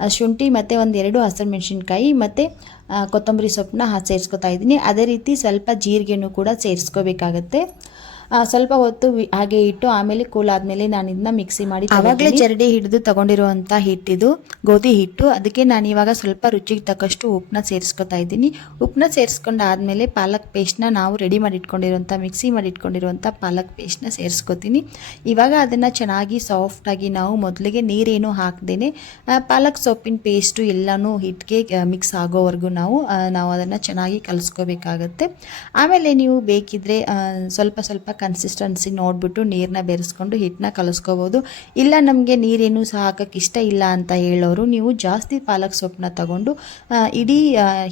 ಆ, ಶುಂಠಿ ಮತ್ತು ಒಂದೆರಡು ಹಸಿರು ಮೆಣಸಿನ್ಕಾಯಿ ಮತ್ತು ಕೊತ್ತಂಬರಿ ಸೊಪ್ಪನ್ನ ಸೇರಿಸ್ಕೊತಾ ಇದ್ದೀನಿ. ಅದೇ ರೀತಿ ಸ್ವಲ್ಪ ಜೀರಿಗೆನೂ ಕೂಡ ಸೇರಿಸ್ಕೋಬೇಕಾಗತ್ತೆ. ಸ್ವಲ್ಪ ಹೊತ್ತು ಹಾಗೆ ಇಟ್ಟು ಆಮೇಲೆ ಕೂಲ್ ಆದಮೇಲೆ ನಾನು ಇದನ್ನ ಮಿಕ್ಸಿ ಮಾಡಿ ಆವಾಗಲೇ ಚರಡಿ ಹಿಡಿದು ತಗೊಂಡಿರುವಂಥ ಹಿಟ್ಟಿದು ಗೋಧಿ ಹಿಟ್ಟು. ಅದಕ್ಕೆ ನಾನು ಇವಾಗ ಸ್ವಲ್ಪ ರುಚಿಗೆ ತಕ್ಕಷ್ಟು ಉಪ್ಪನ್ನ ಸೇರಿಸ್ಕೊತಾ ಇದ್ದೀನಿ. ಉಪ್ಪನ್ನ ಸೇರಿಸ್ಕೊಂಡು ಆದಮೇಲೆ ಪಾಲಕ್ ಪೇಸ್ಟ್ನ ನಾವು ರೆಡಿ ಮಾಡಿ ಇಟ್ಕೊಂಡಿರುವಂಥ ಮಿಕ್ಸಿ ಮಾಡಿ ಇಟ್ಕೊಂಡಿರುವಂಥ ಪಾಲಕ್ ಪೇಸ್ಟ್ನ ಸೇರಿಸ್ಕೊತೀನಿ. ಇವಾಗ ಅದನ್ನು ಚೆನ್ನಾಗಿ ಸಾಫ್ಟಾಗಿ ನಾವು ಮೊದಲಿಗೆ ನೀರೇನು ಹಾಕ್ದೇನೆ ಪಾಲಕ್ ಸೊಪ್ಪಿನ ಪೇಸ್ಟು ಎಲ್ಲನೂ ಹಿಟ್ಟಿಗೆ ಮಿಕ್ಸ್ ಆಗೋವರೆಗೂ ನಾವು ನಾವು ಅದನ್ನು ಚೆನ್ನಾಗಿ ಕಲಿಸ್ಕೋಬೇಕಾಗತ್ತೆ. ಆಮೇಲೆ ನೀವು ಬೇಕಿದ್ರೆ ಸ್ವಲ್ಪ ಸ್ವಲ್ಪ ಕನ್ಸಿಸ್ಟೆನ್ಸಿ ನೋಡಿಬಿಟ್ಟು ನೀರನ್ನ ಬೆರೆಸ್ಕೊಂಡು ಹಿಟ್ಟನ್ನ ಕಲಿಸ್ಕೋಬೋದು. ಇಲ್ಲ ನಮಗೆ ನೀರೇನು ಸಹ ಹಾಕಕ್ಕೆ ಇಷ್ಟ ಇಲ್ಲ ಅಂತ ಹೇಳೋರು, ನೀವು ಜಾಸ್ತಿ ಪಾಲಕ್ ಸೊಪ್ಪನ್ನ ತಗೊಂಡು ಇಡೀ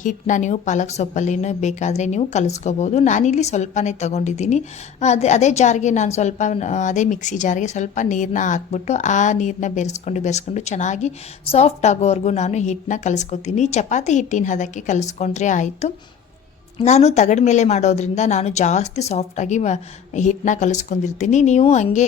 ಹಿಟ್ಟನ್ನ ನೀವು ಪಾಲಕ್ ಸೊಪ್ಪಲ್ಲಿನೂ ಬೇಕಾದರೆ ನೀವು ಕಲಿಸ್ಕೋಬೋದು. ನಾನಿಲ್ಲಿ ಸ್ವಲ್ಪನೇ ತಗೊಂಡಿದ್ದೀನಿ. ಅದೇ ಅದೇ ಜಾರ್ಗೆ ನಾನು ಸ್ವಲ್ಪ, ಅದೇ ಮಿಕ್ಸಿ ಜಾರ್ಗೆ ಸ್ವಲ್ಪ ನೀರನ್ನ ಹಾಕ್ಬಿಟ್ಟು ಆ ನೀರನ್ನ ಬೆರೆಸ್ಕೊಂಡು ಬೆರೆಸ್ಕೊಂಡು ಚೆನ್ನಾಗಿ ಸಾಫ್ಟ್ ಆಗೋವರೆಗೂ ನಾನು ಹಿಟ್ಟನ್ನ ಕಲಿಸ್ಕೊತೀನಿ. ಚಪಾತಿ ಹಿಟ್ಟಿನ ಹದಕ್ಕೆ ಕಲಿಸ್ಕೊಂಡ್ರೆ ಆಯಿತು. ನಾನು ತಗಡ ಮೇಲೆ ಮಾಡೋದ್ರಿಂದ ನಾನು ಜಾಸ್ತಿ ಸಾಫ್ಟಾಗಿ ಹಿಟ್ಟನ್ನ ಕಲಿಸ್ಕೊಂಡಿರ್ತೀನಿ. ನೀವು ಹಂಗೆ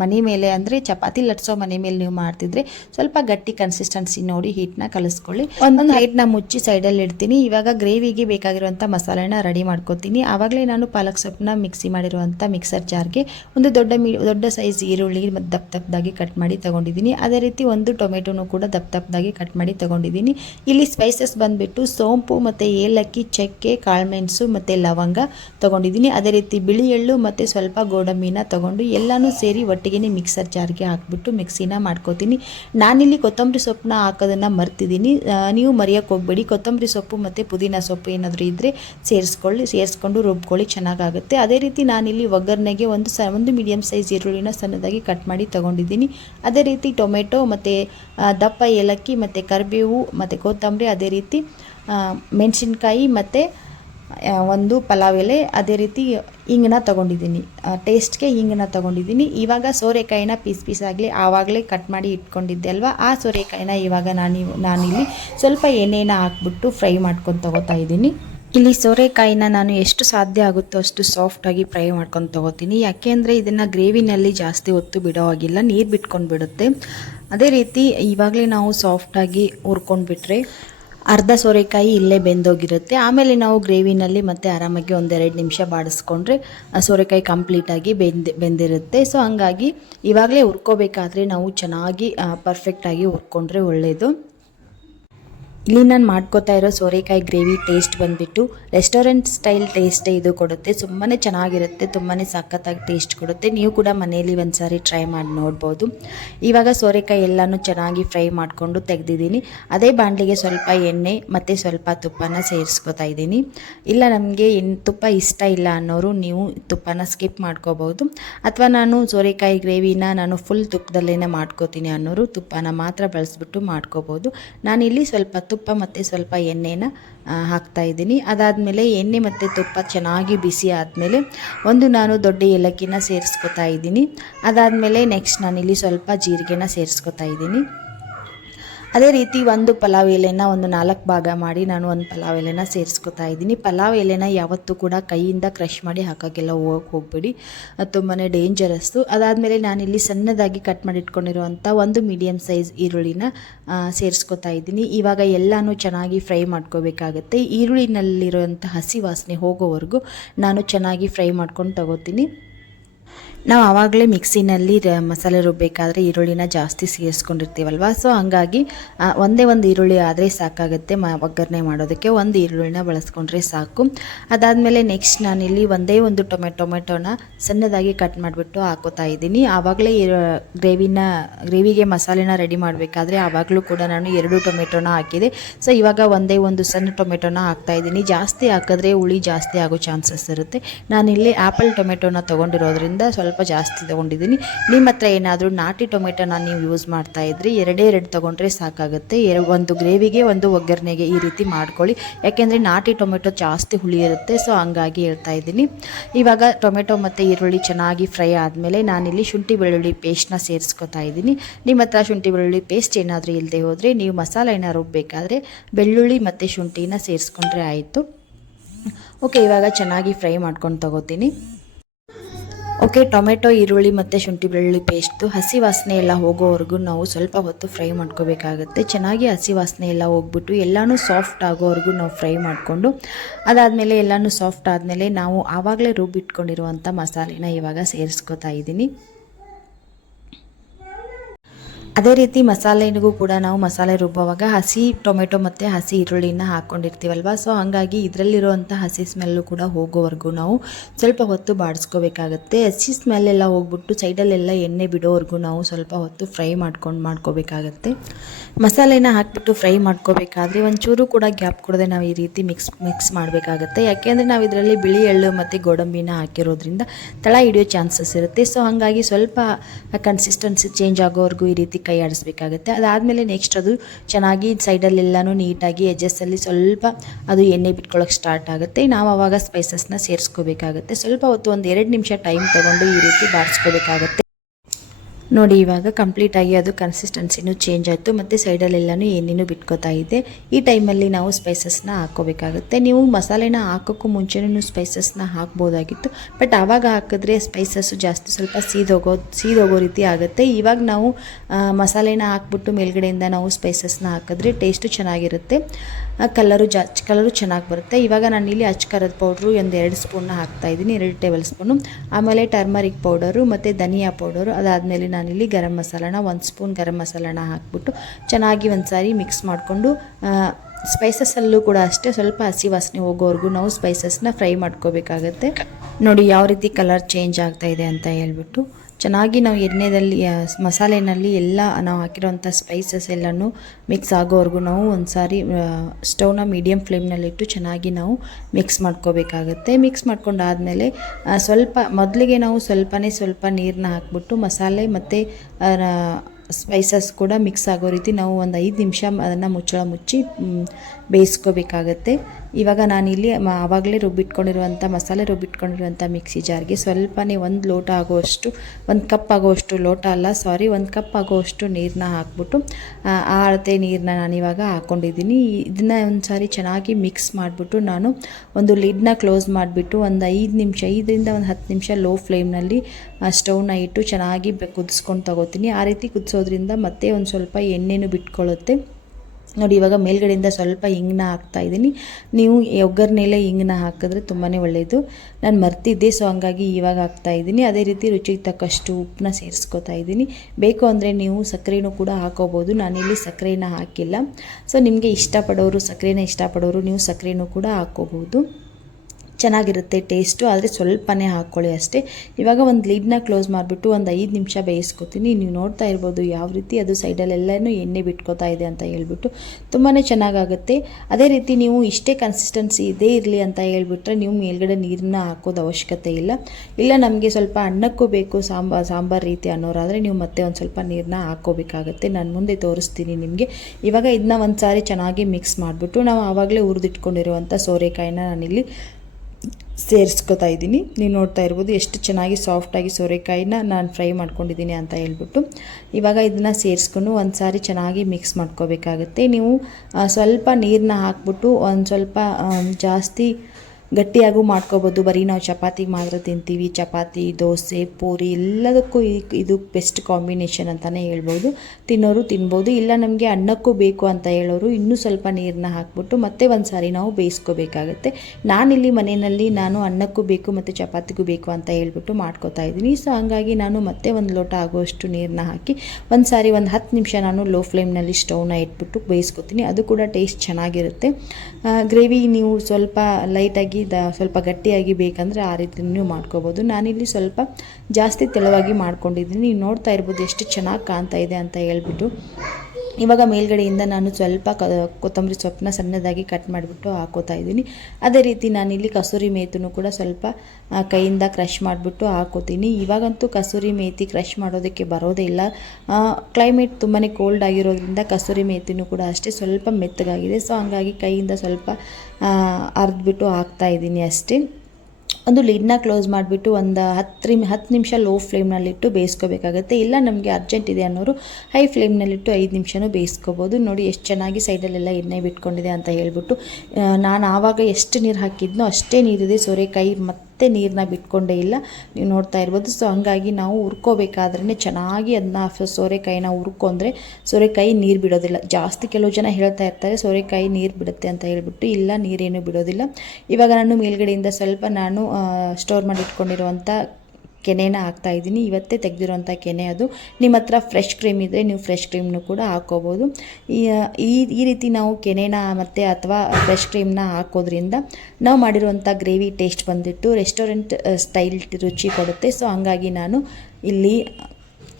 ಮನೆ ಮೇಲೆ ಅಂದರೆ ಚಪಾತಿ ಲಟ್ಸೋ ಮನೆ ಮೇಲೆ ನೀವು ಮಾಡ್ತಿದ್ರೆ ಸ್ವಲ್ಪ ಗಟ್ಟಿ ಕನ್ಸಿಸ್ಟೆನ್ಸಿ ನೋಡಿ ಹಿಟ್ಟನ್ನ ಕಲಿಸ್ಕೊಳ್ಳಿ. ಒಂದೊಂದು ಹಿಟ್ಟನ್ನ ಮುಚ್ಚಿ ಸೈಡಲ್ಲಿ ಇಡ್ತೀನಿ. ಇವಾಗ ಗ್ರೇವಿಗೆ ಬೇಕಾಗಿರುವಂಥ ಮಸಾಲೆನ ರೆಡಿ ಮಾಡ್ಕೊತೀನಿ. ಆವಾಗಲೇ ನಾನು ಪಾಲಕ್ ಸೊಪ್ಪನ್ನ ಮಿಕ್ಸಿ ಮಾಡಿರುವಂಥ ಮಿಕ್ಸರ್ ಜಾರ್ಗೆ ಒಂದು ದೊಡ್ಡ ಮಿ ದೊಡ್ಡ ಸೈಜ್ ಈರುಳ್ಳಿ ಮತ್ತು ದಪ್ಪ ದಪ್ಪದಾಗಿ ಕಟ್ ಮಾಡಿ ತೊಗೊಂಡಿದ್ದೀನಿ. ಅದೇ ರೀತಿ ಒಂದು ಟೊಮೆಟೊನೂ ಕೂಡ ದಪ್ಪ ದಪ್ಪದಾಗಿ ಕಟ್ ಮಾಡಿ ತೊಗೊಂಡಿದ್ದೀನಿ. ಇಲ್ಲಿ ಸ್ಪೈಸಸ್ ಬಂದುಬಿಟ್ಟು ಸೋಂಪು ಮತ್ತು ಏಲಕ್ಕಿ ಚಕ್ಕೆ ಕಾಳುಮೆಣಸು ಮತ್ತು ಲವಂಗ ತಗೊಂಡಿದ್ದೀನಿ. ಅದೇ ರೀತಿ ಬಿಳಿ ಎಳ್ಳು ಮತ್ತು ಸ್ವಲ್ಪ ಗೋಡಂಬಿನ ತಗೊಂಡು ಎಲ್ಲನೂ ಸೇರಿ ಒಟ್ಟಿಗೆ ಮಿಕ್ಸರ್ ಜಾರ್ಗೆ ಹಾಕ್ಬಿಟ್ಟು ಮಿಕ್ಸಿನ ಮಾಡ್ಕೋತೀನಿ. ನಾನಿಲ್ಲಿ ಕೊತ್ತಂಬರಿ ಸೊಪ್ಪನ್ನ ಹಾಕೋದನ್ನು ಮರ್ತಿದ್ದೀನಿ. ನೀವು ಮರೆಯೋಕ್ಕೆ ಹೋಗ್ಬೇಡಿ. ಕೊತ್ತಂಬರಿ ಸೊಪ್ಪು ಮತ್ತು ಪುದೀನ ಸೊಪ್ಪು ಏನಾದರೂ ಇದ್ದರೆ ಸೇರಿಸ್ಕೊಳ್ಳಿ, ಸೇರಿಸ್ಕೊಂಡು ರುಬ್ಕೊಳ್ಳಿ, ಚೆನ್ನಾಗಾಗುತ್ತೆ. ಅದೇ ರೀತಿ ನಾನಿಲ್ಲಿ ಒಗ್ಗರಣೆಗೆ ಒಂದು ಸ, ಒಂದು ಮೀಡಿಯಮ್ ಸೈಜ್ ಈರುಳ್ಳಿನ ಸಣ್ಣದಾಗಿ ಕಟ್ ಮಾಡಿ ತೊಗೊಂಡಿದ್ದೀನಿ. ಅದೇ ರೀತಿ ಟೊಮೆಟೊ ಮತ್ತು ದಪ್ಪ ಏಲಕ್ಕಿ ಮತ್ತು ಕರಿಬೇವು ಮತ್ತು ಕೊತ್ತಂಬರಿ, ಅದೇ ರೀತಿ ಮೆಣಸಿನ್ಕಾಯಿ ಮತ್ತು ಒಂದು ಪಲಾವ್ ಎಲೆ, ಅದೇ ರೀತಿ ಹಿಂಗನ್ನ ತೊಗೊಂಡಿದ್ದೀನಿ. ಟೇಸ್ಟ್ಗೆ ಹಿಂಗನ್ನ ತೊಗೊಂಡಿದ್ದೀನಿ. ಇವಾಗ ಸೋರೆಕಾಯಿನ ಪೀಸ್ ಪೀಸ್ ಆಗಲಿ, ಆವಾಗಲೇ ಕಟ್ ಮಾಡಿ ಇಟ್ಕೊಂಡಿದ್ದೆ ಅಲ್ವಾ? ಆ ಸೋರೆಕಾಯಿನ ಇವಾಗ ನಾನು ನಾನಿಲ್ಲಿ ಸ್ವಲ್ಪ ಎಣ್ಣೆನ ಹಾಕ್ಬಿಟ್ಟು ಫ್ರೈ ಮಾಡ್ಕೊಂಡು ತೊಗೋತಾ ಇದ್ದೀನಿ. ಇಲ್ಲಿ ಸೋರೆಕಾಯಿನ ನಾನು ಎಷ್ಟು ಸಾಧ್ಯ ಆಗುತ್ತೋ ಅಷ್ಟು ಸಾಫ್ಟಾಗಿ ಫ್ರೈ ಮಾಡ್ಕೊಂಡು ತೊಗೋತೀನಿ. ಯಾಕೆ ಅಂದರೆ ಇದನ್ನು ಗ್ರೇವಿನಲ್ಲಿ ಜಾಸ್ತಿ ಹೊತ್ತು ಬಿಡೋ ಹಾಗಿಲ್ಲ, ನೀರು ಬಿಟ್ಕೊಂಡು ಬಿಡುತ್ತೆ. ಅದೇ ರೀತಿ ಇವಾಗಲೇ ನಾವು ಸಾಫ್ಟಾಗಿ ಹುರ್ಕೊಂಡು ಬಿಟ್ರೆ ಅರ್ಧ ಸೋರೆಕಾಯಿ ಇಲ್ಲೇ ಬೆಂದೋಗಿರುತ್ತೆ. ಆಮೇಲೆ ನಾವು ಗ್ರೇವಿನಲ್ಲಿ ಮತ್ತೆ ಆರಾಮಾಗಿ ಒಂದೆರಡು ನಿಮಿಷ ಬಾಡಿಸ್ಕೊಂಡ್ರೆ ಸೋರೆಕಾಯಿ ಕಂಪ್ಲೀಟಾಗಿ ಬೆಂದ್, ಬೆಂದಿರುತ್ತೆ. ಸೊ, ಹಂಗಾಗಿ ಇವಾಗಲೇ ಹುರ್ಕೋಬೇಕಾದ್ರೆ ನಾವು ಚೆನ್ನಾಗಿ ಪರ್ಫೆಕ್ಟಾಗಿ ಹುರ್ಕೊಂಡ್ರೆ ಒಳ್ಳೆಯದು ಇಲ್ಲಿ ನಾನು ಮಾಡ್ಕೋತಾ ಇರೋ ಸೋರೆಕಾಯಿ ಗ್ರೇವಿ ಟೇಸ್ಟ್ ಬಂದುಬಿಟ್ಟು ರೆಸ್ಟೋರೆಂಟ್ ಸ್ಟೈಲ್ ಟೇಸ್ಟೇ ಇದು ಕೊಡುತ್ತೆ. ತುಂಬಾ ಚೆನ್ನಾಗಿರುತ್ತೆ ತುಂಬಾ ಸಖತ್ತಾಗಿ ಟೇಸ್ಟ್ ಕೊಡುತ್ತೆ. ನೀವು ಕೂಡ ಮನೆಯಲ್ಲಿ ಒಂದು ಸಾರಿ ಟ್ರೈ ಮಾಡಿ ನೋಡ್ಬೋದು. ಇವಾಗ ಸೋರೆಕಾಯಿ ಎಲ್ಲನೂ ಚೆನ್ನಾಗಿ ಫ್ರೈ ಮಾಡಿಕೊಂಡು ತೆಗೆದಿದ್ದೀನಿ. ಅದೇ ಬಾಣಲಿಗೆ ಸ್ವಲ್ಪ ಎಣ್ಣೆ ಮತ್ತು ಸ್ವಲ್ಪ ತುಪ್ಪನ ಸೇರಿಸ್ಕೊತಾ ಇದ್ದೀನಿ. ಇಲ್ಲ, ನಮಗೆ ತುಪ್ಪ ಇಷ್ಟ ಇಲ್ಲ ಅನ್ನೋರು ನೀವು ತುಪ್ಪನ ಸ್ಕಿಪ್ ಮಾಡ್ಕೋಬೋದು ಅಥವಾ ನಾನು ಸೋರೆಕಾಯಿ ಗ್ರೇವಿನ ನಾನು ಫುಲ್ ತುಪ್ಪದಲ್ಲೇ ಮಾಡ್ಕೋತೀನಿ ಅನ್ನೋರು ತುಪ್ಪನ ಮಾತ್ರ ಬಳಸ್ಬಿಟ್ಟು ಮಾಡ್ಕೋಬೋದು ನಾನಿಲ್ಲಿ ಸ್ವಲ್ಪ ತುಪ್ಪ ಮತ್ತು ಸ್ವಲ್ಪ ಎಣ್ಣೆನ ಆ, ಹಾಕ್ತಾ ಇದ್ದೀನಿ. ಅದಾದಮೇಲೆ ಎಣ್ಣೆ ಮತ್ತು ತುಪ್ಪ ಚೆನ್ನಾಗಿ ಬಿಸಿ ಆದಮೇಲೆ ಒಂದು ನಾನು ದೊಡ್ಡ ಏಲಕ್ಕಿನ ಸೇರಿಸ್ಕೊತಾ ಇದ್ದೀನಿ. ಅದಾದಮೇಲೆ ನೆಕ್ಸ್ಟ್ ನಾನಿಲ್ಲಿ ಸ್ವಲ್ಪ ಜೀರಿಗೆನ ಸೇರಿಸ್ಕೊತಾ ಇದ್ದೀನಿ. ಅದೇ ರೀತಿ ಒಂದು ಪಲಾವ್ ಎಲೆನ ಒಂದು ನಾಲ್ಕು ಭಾಗ ಮಾಡಿ ನಾನು ಒಂದು ಪಲಾವ್ ಎಲೆನ ಸೇರಿಸ್ಕೊತಾ ಇದ್ದೀನಿ. ಪಲಾವ್ ಎಲೆನ ಯಾವತ್ತೂ ಕೂಡ ಕೈಯಿಂದ ಕ್ರಷ್ ಮಾಡಿ ಹಾಕೋಕ್ಕೆಲ್ಲ ಹೋಗಕ್ಕೆ ಹೋಗ್ಬೇಡಿ. ಅದು ತುಂಬಾ ಡೇಂಜರಸ್ಸು ಅದಾದಮೇಲೆ ನಾನಿಲ್ಲಿ ಸಣ್ಣದಾಗಿ ಕಟ್ ಮಾಡಿಟ್ಕೊಂಡಿರುವಂಥ ಒಂದು ಮೀಡಿಯಮ್ ಸೈಜ್ ಈರುಳ್ಳಿನ ಸೇರಿಸ್ಕೊತಾ ಇದ್ದೀನಿ. ಇವಾಗ ಎಲ್ಲನೂ ಚೆನ್ನಾಗಿ ಫ್ರೈ ಮಾಡ್ಕೋಬೇಕಾಗತ್ತೆ. ಈರುಳ್ಳಿನಲ್ಲಿರುವಂಥ ಹಸಿ ವಾಸನೆ ಹೋಗೋವರೆಗೂ ನಾನು ಚೆನ್ನಾಗಿ ಫ್ರೈ ಮಾಡ್ಕೊಂಡು ತಗೋತೀನಿ. ನಾವು ಆವಾಗಲೇ ಮಿಕ್ಸಿನಲ್ಲಿ ಮಸಾಲೆ ರುಬ್ಬಬೇಕಾದ್ರೆ ಈರುಳ್ಳಿನ ಜಾಸ್ತಿ ಸೇರಿಸ್ಕೊಂಡಿರ್ತೀವಲ್ವ? ಸೊ ಹಂಗಾಗಿ ಒಂದೇ ಒಂದು ಈರುಳ್ಳಿ ಆದರೆ ಸಾಕಾಗುತ್ತೆ ಮ, ಒಗ್ಗರಣೆ ಮಾಡೋದಕ್ಕೆ. ಒಂದು ಈರುಳ್ಳಿನ ಬಳಸ್ಕೊಂಡ್ರೆ ಸಾಕು. ಅದಾದಮೇಲೆ ನೆಕ್ಸ್ಟ್ ನಾನಿಲ್ಲಿ ಒಂದೇ ಒಂದು ಟೊಮೆ, ಟೊಮೆಟೊನ ಸಣ್ಣದಾಗಿ ಕಟ್ ಮಾಡಿಬಿಟ್ಟು ಹಾಕೋತಾ ಇದ್ದೀನಿ. ಆವಾಗಲೇ ಗ್ರೇವಿನ, ಗ್ರೇವಿಗೆ ಮಸಾಲೆನ ರೆಡಿ ಮಾಡಬೇಕಾದ್ರೆ ಆವಾಗಲೂ ಕೂಡ ನಾನು ಎರಡು ಟೊಮೆಟೊನ ಹಾಕಿದೆ. ಸೊ ಇವಾಗ ಒಂದೇ ಒಂದು ಸಣ್ಣ ಟೊಮೆಟೊನ ಹಾಕ್ತಾ ಇದ್ದೀನಿ. ಜಾಸ್ತಿ ಹಾಕಿದ್ರೆ ಹುಳಿ ಜಾಸ್ತಿ ಆಗೋ ಚಾನ್ಸಸ್ ಇರುತ್ತೆ. ನಾನಿಲ್ಲಿ ಆ್ಯಪಲ್ ಟೊಮೆಟೊನ ತೊಗೊಂಡಿರೋದ್ರಿಂದ ಸ್ವಲ್ಪ ಜಾಸ್ತಿ ತೊಗೊಂಡಿದ್ದೀನಿ. ನಿಮ್ಮ ಹತ್ರ ಏನಾದರೂ ನಾಟಿ ಟೊಮೆಟೊನ ನೀವು ಯೂಸ್ ಮಾಡ್ತಾ ಇದ್ರಿ, ಎರಡೇ ಎರಡು ತೊಗೊಂಡ್ರೆ ಸಾಕಾಗುತ್ತೆ. ಒಂದು ಗ್ರೇವಿಗೆ ಒಂದು ಒಗ್ಗರಣೆಗೆ ಈ ರೀತಿ ಮಾಡ್ಕೊಳ್ಳಿ. ಯಾಕೆಂದರೆ ನಾಟಿ ಟೊಮೆಟೊ ಜಾಸ್ತಿ ಹುಳಿ ಇರುತ್ತೆ, ಸೊ ಹಂಗಾಗಿ ಹೇಳ್ತಾ ಇದ್ದೀನಿ. ಇವಾಗ ಟೊಮೆಟೊ ಮತ್ತು ಈರುಳ್ಳಿ ಚೆನ್ನಾಗಿ ಫ್ರೈ ಆದಮೇಲೆ ನಾನಿಲ್ಲಿ ಶುಂಠಿ ಬೆಳ್ಳುಳ್ಳಿ ಪೇಸ್ಟ್ನ ಸೇರಿಸ್ಕೊತಾ ಇದ್ದೀನಿ. ನಿಮ್ಮ ಹತ್ರ ಶುಂಠಿ ಬೆಳ್ಳುಳ್ಳಿ ಪೇಸ್ಟ್ ಏನಾದರೂ ಇಲ್ಲದೆ ಹೋದರೆ ನೀವು ಮಸಾಲೆನ ರುಬ್ಬಬೇಕಾದ್ರೆ ಬೆಳ್ಳುಳ್ಳಿ ಮತ್ತು ಶುಂಠಿನ ಸೇರಿಸ್ಕೊಂಡ್ರೆ ಆಯಿತು. ಓಕೆ, ಇವಾಗ ಚೆನ್ನಾಗಿ ಫ್ರೈ ಮಾಡ್ಕೊಂಡು ತಗೋತೀನಿ. ಓಕೆ ಟೊಮೆಟೊ ಈರುಳ್ಳಿ ಮತ್ತು ಶುಂಠಿ ಬೆಳ್ಳುಳ್ಳಿ ಪೇಸ್ಟು ಹಸಿ ವಾಸನೆ ಎಲ್ಲ ಹೋಗೋವರೆಗೂ ನಾವು ಸ್ವಲ್ಪ ಹೊತ್ತು ಫ್ರೈ ಮಾಡ್ಕೋಬೇಕಾಗುತ್ತೆ. ಚೆನ್ನಾಗಿ ಹಸಿ ವಾಸನೆ ಎಲ್ಲ ಹೋಗ್ಬಿಟ್ಟು ಎಲ್ಲನೂ ಸಾಫ್ಟ್ ಆಗೋವರೆಗೂ ನಾವು ಫ್ರೈ ಮಾಡಿಕೊಂಡು, ಅದಾದಮೇಲೆ ಎಲ್ಲನೂ ಸಾಫ್ಟ್ ಆದಮೇಲೆ ನಾವು ಆವಾಗಲೇ ರುಬ್ಬಿಟ್ಕೊಂಡಿರುವಂಥ ಮಸಾಲೆನ ಇವಾಗ ಸೇರಿಸ್ಕೊತಾ ಇದ್ದೀನಿ. ಅದೇ ರೀತಿ ಮಸಾಲೆನಿಗೂ ಕೂಡ ನಾವು ಮಸಾಲೆ ರುಬ್ಬುವಾಗ ಹಸಿ ಟೊಮೆಟೊ ಮತ್ತು ಹಸಿ ಈರುಳ್ಳಿನ ಹಾಕ್ಕೊಂಡಿರ್ತೀವಲ್ವ ಸೊ ಹಾಗಾಗಿ ಇದರಲ್ಲಿರುವಂಥ ಹಸಿ ಸ್ಮೆಲ್ಲು ಕೂಡ ಹೋಗೋವರೆಗೂ ನಾವು ಸ್ವಲ್ಪ ಹೊತ್ತು ಬಾಡಿಸ್ಕೋಬೇಕಾಗತ್ತೆ. ಹಸಿ ಸ್ಮೆಲ್ ಎಲ್ಲ ಹೋಗ್ಬಿಟ್ಟು ಸೈಡಲ್ಲೆಲ್ಲ ಎಣ್ಣೆ ಬಿಡೋವರೆಗೂ ನಾವು ಸ್ವಲ್ಪ ಹೊತ್ತು ಫ್ರೈ ಮಾಡ್ಕೊಂಡು ಮಾಡ್ಕೋಬೇಕಾಗತ್ತೆ. ಮಸಾಲೆನ ಹಾಕಿಬಿಟ್ಟು ಫ್ರೈ ಮಾಡ್ಕೋಬೇಕಾದ್ರೆ ಒಂಚೂರು ಕೂಡ ಗ್ಯಾಪ್ ಕೊಡದೆ ನಾವು ಈ ರೀತಿ ಮಿಕ್ಸ್ ಮಿಕ್ಸ್ ಮಾಡಬೇಕಾಗತ್ತೆ. ಯಾಕೆಂದರೆ ನಾವು ಇದರಲ್ಲಿ ಬಿಳಿ ಎಳ್ಳು ಮತ್ತು ಗೋಡಂಬಿನ ಹಾಕಿರೋದ್ರಿಂದ ತಳ ಹಿಡಿಯೋ ಚಾನ್ಸಸ್ ಇರುತ್ತೆ. ಸೊ ಹಾಗಾಗಿ ಸ್ವಲ್ಪ ಕನ್ಸಿಸ್ಟೆನ್ಸಿ ಚೇಂಜ್ ಆಗೋವರೆಗೂ ಈ ರೀತಿ ಕೈ ಆಡಿಸ್ಬೇಕಾಗುತ್ತೆ ಅದಾದಮೇಲೆ ನೆಕ್ಸ್ಟ್ ಅದು ಚೆನ್ನಾಗಿ ಸೈಡಲ್ಲೆಲ್ಲನೂ ನೀಟಾಗಿ ಎಜಸ್ಸಲ್ಲಿ ಸ್ವಲ್ಪ ಅದು ಎಣ್ಣೆ ಬಿಟ್ಕೊಳ್ಳೋಕೆ ಸ್ಟಾರ್ಟ್ ಆಗುತ್ತೆ. ನಾವು ಆವಾಗ ಸ್ಪೈಸಸ್ನ ಸೇರಿಸ್ಕೋಬೇಕಾಗುತ್ತೆ. ಸ್ವಲ್ಪ ಹೊತ್ತು ಒಂದು ಎರಡು ನಿಮಿಷ ಟೈಮ್ ತೊಗೊಂಡು ಈ ರೀತಿ ಬಾಡಿಸ್ಕೋಬೇಕಾಗುತ್ತೆ ನೋಡಿ, ಇವಾಗ ಕಂಪ್ಲೀಟಾಗಿ ಅದು ಕನ್ಸಿಸ್ಟೆನ್ಸಿನೂ ಚೇಂಜ್ ಆಯಿತು. ಮತ್ತು ಸೈಡಲ್ಲೆಲ್ಲನೂ ಏನೇನು ಬಿಟ್ಕೋತಾ ಇದೆ ಈ ಟೈಮಲ್ಲಿ ನಾವು ಸ್ಪೈಸಸ್ನ ಹಾಕ್ಕೋಬೇಕಾಗುತ್ತೆ. ನೀವು ಮಸಾಲೆನ ಹಾಕೋಕ್ಕೂ ಮುಂಚೆನೂ ಸ್ಪೈಸಸ್ನ ಹಾಕ್ಬೋದಾಗಿತ್ತು. ಬಟ್ ಆವಾಗ ಹಾಕಿದ್ರೆ ಸ್ಪೈಸಸ್ಸು ಜಾಸ್ತಿ ಸ್ವಲ್ಪ ಸೀದೋಗೋ ಸೀದೋಗೋ ರೀತಿ ಆಗುತ್ತೆ. ಇವಾಗ ನಾವು ಮಸಾಲೆನ ಹಾಕ್ಬಿಟ್ಟು ಮೇಲ್ಗಡೆಯಿಂದ ನಾವು ಸ್ಪೈಸಸ್ನ ಹಾಕಿದ್ರೆ ಟೇಸ್ಟು ಚೆನ್ನಾಗಿರುತ್ತೆ. ಕಲರು ಜಾ ಕಲರು ಚೆನ್ನಾಗಿ ಬರುತ್ತೆ. ಇವಾಗ ನಾನು ಇಲ್ಲಿ ಅಚ್ಚ ಖಾರದ ಪೌಡ್ರು ಒಂದು ಎರಡು ಸ್ಪೂನ್ನ ಹಾಕ್ತಾ ಇದ್ದೀನಿ, ಎರಡು ಟೇಬಲ್ ಸ್ಪೂನು. ಆಮೇಲೆ ಟರ್ಮರಿಕ್ ಪೌಡರು ಮತ್ತು ಧನಿಯಾ ಪೌಡರು. ಅದಾದಮೇಲೆ ನಾನಿಲ್ಲಿ ಗರಂ ಮಸಾಲಾನ ಒಂದು ಸ್ಪೂನ್ ಗರಂ ಮಸಾಲಾನ ಹಾಕ್ಬಿಟ್ಟು ಚೆನ್ನಾಗಿ ಒಂದು ಸಾರಿ ಮಿಕ್ಸ್ ಮಾಡಿಕೊಂಡು ಸ್ಪೈಸಸಲ್ಲೂ ಕೂಡ ಅಷ್ಟೇ, ಸ್ವಲ್ಪ ಹಸಿ ವಾಸನೆ ಹೋಗೋವರೆಗೂ ನಾವು ಸ್ಪೈಸಸ್ನ ಫ್ರೈ ಮಾಡ್ಕೋಬೇಕಾಗತ್ತೆ. ನೋಡಿ, ಯಾವ ರೀತಿ ಕಲರ್ ಚೇಂಜ್ ಆಗ್ತಾ ಇದೆ ಅಂತ ಹೇಳ್ಬಿಟ್ಟು. ಚೆನ್ನಾಗಿ ನಾವು ಎಣ್ಣೆದಲ್ಲಿ ಮಸಾಲೆಯಲ್ಲಿ ಎಲ್ಲ ನಾವು ಹಾಕಿರೋಂಥ ಸ್ಪೈಸಸ್ ಎಲ್ಲನೂ ಮಿಕ್ಸ್ ಆಗೋವರೆಗೂ ನಾವು ಒಂದು ಸಾರಿ ಸ್ಟವ್ನ ಮೀಡಿಯಮ್ ಫ್ಲೇಮ್ನಲ್ಲಿಟ್ಟು ಚೆನ್ನಾಗಿ ನಾವು ಮಿಕ್ಸ್ ಮಾಡ್ಕೋಬೇಕಾಗತ್ತೆ. ಮಿಕ್ಸ್ ಮಾಡ್ಕೊಂಡಾದಮೇಲೆ ಸ್ವಲ್ಪ, ಮೊದಲಿಗೆ ನಾವು ಸ್ವಲ್ಪನೇ ಸ್ವಲ್ಪ ನೀರನ್ನ ಹಾಕ್ಬಿಟ್ಟು ಮಸಾಲೆ ಮತ್ತು ಸ್ಪೈಸಸ್ ಕೂಡ ಮಿಕ್ಸ್ ಆಗೋ ರೀತಿ ನಾವು ಒಂದು ಐದು ನಿಮಿಷ ಅದನ್ನು ಮುಚ್ಚಳ ಮುಚ್ಚಿ ಬೇಯಿಸ್ಕೋಬೇಕಾಗತ್ತೆ. ಇವಾಗ ನಾನಿಲ್ಲಿ ಆವಾಗಲೇ ರುಬ್ಬಿಟ್ಕೊಂಡಿರುವಂಥ, ಮಸಾಲೆ ರುಬ್ಬಿಟ್ಕೊಂಡಿರುವಂಥ ಮಿಕ್ಸಿ ಜಾರ್ಗೆ ಸ್ವಲ್ಪನೇ ಒಂದು ಲೋಟ ಆಗುವಷ್ಟು, ಒಂದು ಕಪ್ ಆಗುವಷ್ಟು ಲೋಟ ಅಲ್ಲ, ಸಾರಿ, ಒಂದು ಕಪ್ ಆಗುವಷ್ಟು ನೀರನ್ನ ಹಾಕ್ಬಿಟ್ಟು, ಆ ಅಳತೆ ನೀರನ್ನ ನಾನಿವಾಗ ಹಾಕ್ಕೊಂಡಿದ್ದೀನಿ ಇದನ್ನು ಒಂದು ಸಾರಿ ಚೆನ್ನಾಗಿ ಮಿಕ್ಸ್ ಮಾಡಿಬಿಟ್ಟು ನಾನು ಒಂದು ಲಿಡ್ನ ಕ್ಲೋಸ್ ಮಾಡಿಬಿಟ್ಟು ಒಂದು ಐದು ನಿಮಿಷ, ಐದರಿಂದ ಒಂದು ಹತ್ತು ನಿಮಿಷ ಲೋ ಫ್ಲೇಮ್ನಲ್ಲಿ ಸ್ಟೌವ್ನ ಇಟ್ಟು ಚೆನ್ನಾಗಿ ಕುದಿಸ್ಕೊಂಡು ತಗೋತೀನಿ. ಆ ರೀತಿ ಕುದಿಸೋದ್ರಿಂದ ಮತ್ತೆ ಒಂದು ಸ್ವಲ್ಪ ಎಣ್ಣೆನೂ ಬಿಟ್ಕೊಳ್ಳುತ್ತೆ. ನೋಡಿ, ಇವಾಗ ಮೇಲ್ಗಡೆಯಿಂದ ಸ್ವಲ್ಪ ಹಿಂಗನ್ನ ಹಾಕ್ತಾ ಇದ್ದೀನಿ. ನೀವು ಒಗ್ಗರಣೆಲೆ ಹಿಂಗನ್ನ ಹಾಕಿದ್ರೆ ತುಂಬಾ ಒಳ್ಳೆಯದು ನಾನು ಮರ್ತಿದ್ದೆ ಸೊ ಹಂಗಾಗಿ ಇವಾಗ ಹಾಕ್ತಾ ಇದ್ದೀನಿ. ಅದೇ ರೀತಿ ರುಚಿಗೆ ತಕ್ಕಷ್ಟು ಉಪ್ಪನ್ನ ಸೇರಿಸ್ಕೊತಾ ಇದ್ದೀನಿ. ಬೇಕು ಅಂದರೆ ನೀವು ಸಕ್ಕರೆನೂ ಕೂಡ ಹಾಕೋಬೋದು. ನಾನಿಲ್ಲಿ ಸಕ್ಕರೆನ ಹಾಕಿಲ್ಲ. ಸೊ ನಿಮಗೆ ಇಷ್ಟಪಡೋರು, ಸಕ್ಕರೆನ ಇಷ್ಟಪಡೋರು, ನೀವು ಸಕ್ಕರೆನೂ ಕೂಡ ಹಾಕ್ಕೋಬೋದು ಚೆನ್ನಾಗಿರುತ್ತೆ ಟೇಸ್ಟು ಆದರೆ ಸ್ವಲ್ಪನೇ ಹಾಕ್ಕೊಳ್ಳಿ ಅಷ್ಟೇ. ಇವಾಗ ಒಂದು ಲೀಡ್ನ ಕ್ಲೋಸ್ ಮಾಡಿಬಿಟ್ಟು ಒಂದು ಐದು ನಿಮಿಷ ಬೇಯಿಸ್ಕೊತೀನಿ. ನೀವು ನೋಡ್ತಾ ಇರ್ಬೋದು ಯಾವ ರೀತಿ ಅದು ಸೈಡಲ್ಲೆಲ್ಲನೂ ಎಣ್ಣೆ ಬಿಟ್ಕೋತಾ ಇದೆ ಅಂತ ಹೇಳ್ಬಿಟ್ಟು ತುಂಬಾ ಚೆನ್ನಾಗಾಗುತ್ತೆ. ಅದೇ ರೀತಿ ನೀವು ಇಷ್ಟೇ ಕನ್ಸಿಸ್ಟೆನ್ಸಿ ಇದೇ ಇರಲಿ ಅಂತ ಹೇಳ್ಬಿಟ್ರೆ ನೀವು ಮೇಲ್ಗಡೆ ನೀರನ್ನ ಹಾಕೋದು ಅವಶ್ಯಕತೆ ಇಲ್ಲ. ಇಲ್ಲ ನಮಗೆ ಸ್ವಲ್ಪ ಅನ್ನಕ್ಕೂ ಬೇಕು ಸಾಂಬಾರ್ ಸಾಂಬಾರು ರೀತಿ ಅನ್ನೋರಾದರೆ ನೀವು ಮತ್ತೆ ಒಂದು ಸ್ವಲ್ಪ ನೀರನ್ನ ಹಾಕೋಬೇಕಾಗುತ್ತೆ ನಾನು ಮುಂದೆ ತೋರಿಸ್ತೀನಿ ನಿಮಗೆ. ಇವಾಗ ಇದನ್ನ ಒಂದು ಸಾರಿ ಚೆನ್ನಾಗಿ ಮಿಕ್ಸ್ ಮಾಡಿಬಿಟ್ಟು ನಾವು ಆವಾಗಲೇ ಹುರಿದಿಟ್ಕೊಂಡಿರುವಂಥ ಸೋರೆಕಾಯಿನ ನಾನಿಲ್ಲಿ ಸೇರಿಸ್ಕೊತಾ ಇದ್ದೀನಿ. ನೀವು ನೋಡ್ತಾ ಇರ್ಬೋದು ಎಷ್ಟು ಚೆನ್ನಾಗಿ ಸಾಫ್ಟಾಗಿ ಸೋರೆಕಾಯಿನ ನಾನು ಫ್ರೈ ಮಾಡ್ಕೊಂಡಿದ್ದೀನಿ ಅಂತ ಹೇಳ್ಬಿಟ್ಟು. ಇವಾಗ ಇದನ್ನು ಸೇರಿಸ್ಕೊಂಡು ಒಂದು ಸಾರಿ ಚೆನ್ನಾಗಿ ಮಿಕ್ಸ್ ಮಾಡ್ಕೋಬೇಕಾಗುತ್ತೆ. ನೀವು ಸ್ವಲ್ಪ ನೀರನ್ನ ಹಾಕ್ಬಿಟ್ಟು ಒಂದು ಸ್ವಲ್ಪ ಜಾಸ್ತಿ ಗಟ್ಟಿಯಾಗೂ ಮಾಡ್ಕೋಬೋದು. ಬರೀ ನಾವು ಚಪಾತಿಗೆ ಮಾತ್ರ ತಿಂತೀವಿ. ಚಪಾತಿ, ದೋಸೆ, ಪೂರಿ ಎಲ್ಲದಕ್ಕೂ ಇದು ಬೆಸ್ಟ್ ಕಾಂಬಿನೇಷನ್ ಅಂತಲೇ ಹೇಳ್ಬೋದು. ತಿನ್ನೋರು ತಿನ್ಬೋದು. ಇಲ್ಲ ನಮಗೆ ಅನ್ನಕ್ಕೂ ಬೇಕು ಅಂತ ಹೇಳೋರು ಇನ್ನೂ ಸ್ವಲ್ಪ ನೀರನ್ನ ಹಾಕ್ಬಿಟ್ಟು ಮತ್ತೆ ಒಂದು ಸಾರಿ ನಾವು ಬೇಯಿಸ್ಕೋಬೇಕಾಗತ್ತೆ. ನಾನಿಲ್ಲಿ ಮನೆಯಲ್ಲಿ ನಾನು ಅನ್ನಕ್ಕೂ ಬೇಕು ಮತ್ತು ಚಪಾತಿಗೂ ಬೇಕು ಅಂತ ಹೇಳ್ಬಿಟ್ಟು ಮಾಡ್ಕೋತಾ ಇದ್ದೀನಿ. ಸೊ ಹಂಗಾಗಿ ನಾನು ಮತ್ತೆ ಒಂದು ಲೋಟ ಆಗುವಷ್ಟು ನೀರನ್ನ ಹಾಕಿ ಒಂದು ಸಾರಿ ಒಂದು ಹತ್ತು ನಿಮಿಷ ನಾನು ಲೋ ಫ್ಲೇಮ್ನಲ್ಲಿ ಸ್ಟೌವ್ನ ಇಟ್ಬಿಟ್ಟು ಬೇಯಿಸ್ಕೊತೀನಿ. ಅದು ಕೂಡ ಟೇಸ್ಟ್ ಚೆನ್ನಾಗಿರುತ್ತೆ. ಗ್ರೇವಿ ನೀವು ಸ್ವಲ್ಪ ಲೈಟಾಗಿ ದ ಸ್ವಲ್ಪ ಗಟ್ಟಿಯಾಗಿ ಬೇಕಂದರೆ ಆ ರೀತಿ ನೀವು ಮಾಡ್ಕೋಬೋದು. ನಾನಿಲ್ಲಿ ಸ್ವಲ್ಪ ಜಾಸ್ತಿ ತೆಳುವಾಗಿ ಮಾಡ್ಕೊಂಡಿದ್ದೀನಿ. ನೀವು ನೋಡ್ತಾ ಇರ್ಬೋದು ಎಷ್ಟು ಚೆನ್ನಾಗಿ ಕಾಣ್ತಾ ಇದೆ ಅಂತ ಹೇಳ್ಬಿಟ್ಟು. ಇವಾಗ ಮೇಲ್ಗಡೆಯಿಂದ ನಾನು ಸ್ವಲ್ಪ ಕೊತ್ತಂಬರಿ ಸೊಪ್ಪನ್ನ ಸಣ್ಣದಾಗಿ ಕಟ್ ಮಾಡಿಬಿಟ್ಟು ಹಾಕೋತಾ ಇದ್ದೀನಿ. ಅದೇ ರೀತಿ ನಾನಿಲ್ಲಿ ಕಸೂರಿ ಮೇಥಿನೂ ಕೂಡ ಸ್ವಲ್ಪ ಕೈಯಿಂದ ಕ್ರಷ್ ಮಾಡಿಬಿಟ್ಟು ಹಾಕೋತೀನಿ. ಇವಾಗಂತೂ ಕಸೂರಿ ಮೇತಿ ಕ್ರಷ್ ಮಾಡೋದಕ್ಕೆ ಬರೋದೇ ಇಲ್ಲ. ಕ್ಲೈಮೇಟ್ ತುಂಬಾ ಕೋಲ್ಡ್ ಆಗಿರೋದ್ರಿಂದ ಕಸೂರಿ ಮೇತಿನೂ ಕೂಡ ಅಷ್ಟೇ ಸ್ವಲ್ಪ ಮೆತ್ತಗಾಗಿದೆ. ಸೊ, ಹಂಗಾಗಿ ಕೈಯಿಂದ ಸ್ವಲ್ಪ ಅರ್ದ್ಬಿಟ್ಟು ಹಾಕ್ತಾ ಇದ್ದೀನಿ ಅಷ್ಟೇ. ಒಂದು ಲಿಡ್ನ ಕ್ಲೋಸ್ ಮಾಡಿಬಿಟ್ಟು ಒಂದು ಹತ್ತು ಹತ್ತು ನಿಮಿಷ ಲೋ ಫ್ಲೇಮ್ನಲ್ಲಿಟ್ಟು ಬೇಯಿಸ್ಕೋಬೇಕಾಗತ್ತೆ. ಇಲ್ಲ ನಮಗೆ ಅರ್ಜೆಂಟ್ ಇದೆ ಅನ್ನೋರು ಹೈ ಫ್ಲೇಮ್ನಲ್ಲಿಟ್ಟು ಐದು ನಿಮಿಷನೂ ಬೇಯಿಸ್ಕೋಬೋದು. ನೋಡಿ ಎಷ್ಟು ಚೆನ್ನಾಗಿ ಸೈಡಲ್ಲೆಲ್ಲ ಎಣ್ಣೆ ಬಿಟ್ಕೊಂಡಿದೆ ಅಂತ ಹೇಳಿಬಿಟ್ಟು ನಾನು ಆವಾಗ ಎಷ್ಟು ನೀರು ಹಾಕಿದ್ನೋ ಅಷ್ಟೇ ನೀರಿದೆ ಸೋರೆಕಾಯಿ ಮತ್ತೆ ನೀರನ್ನ ಬಿಟ್ಕೊಂಡೇ ಇಲ್ಲ. ನೀವು ನೋಡ್ತಾ ಇರ್ಬೋದು. ಸೊ ಹಂಗಾಗಿ ನಾವು ಹುರ್ಕೋಬೇಕಾದ್ರೇ ಚೆನ್ನಾಗಿ ಅದನ್ನ ಸೋರೆಕಾಯಿನ ಹುರ್ಕೊಂಡ್ರೆ ಸೋರೆಕಾಯಿ ನೀರು ಬಿಡೋದಿಲ್ಲ. ಜಾಸ್ತಿ ಕೆಲವು ಜನ ಹೇಳ್ತಾ ಇರ್ತಾರೆ, ಸೋರೆಕಾಯಿ ನೀರು ಬಿಡುತ್ತೆ ಅಂತ ಹೇಳಿಬಿಟ್ಟು, ಇಲ್ಲ ನೀರೇನು ಬಿಡೋದಿಲ್ಲ. ಇವಾಗ ನಾನು ಮೇಲ್ಗಡೆಯಿಂದ ಸ್ವಲ್ಪ ನಾನು ಸ್ಟೋರ್ ಮಾಡಿ ಇಟ್ಕೊಂಡಿರುವಂಥ ಕೆನೆನ ಹಾಕ್ತಾ ಇದ್ದೀನಿ. ಇವತ್ತೇ ತೆಗೆದಿರೋಂಥ ಕೆನೆ ಅದು. ನಿಮ್ಮ ಹತ್ರ ಫ್ರೆಶ್ ಕ್ರೀಮ್ ಇದ್ದರೆ ನೀವು ಫ್ರೆಶ್ ಕ್ರೀಮ್ನು ಕೂಡ ಹಾಕ್ಕೋಬೋದು ಈ ಈ ರೀತಿ ನಾವು ಕೆನೆನ ಮತ್ತು ಅಥವಾ ಫ್ರೆಶ್ ಕ್ರೀಮ್ನ ಹಾಕೋದ್ರಿಂದ ನಾವು ಮಾಡಿರುವಂಥ ಗ್ರೇವಿ ಟೇಸ್ಟ್ ಬಂದಿಟ್ಟು ರೆಸ್ಟೋರೆಂಟ್ ಸ್ಟೈಲ್ ರುಚಿ ಕೊಡುತ್ತೆ. ಸೊ ಹಂಗಾಗಿ ನಾನು ಇಲ್ಲಿ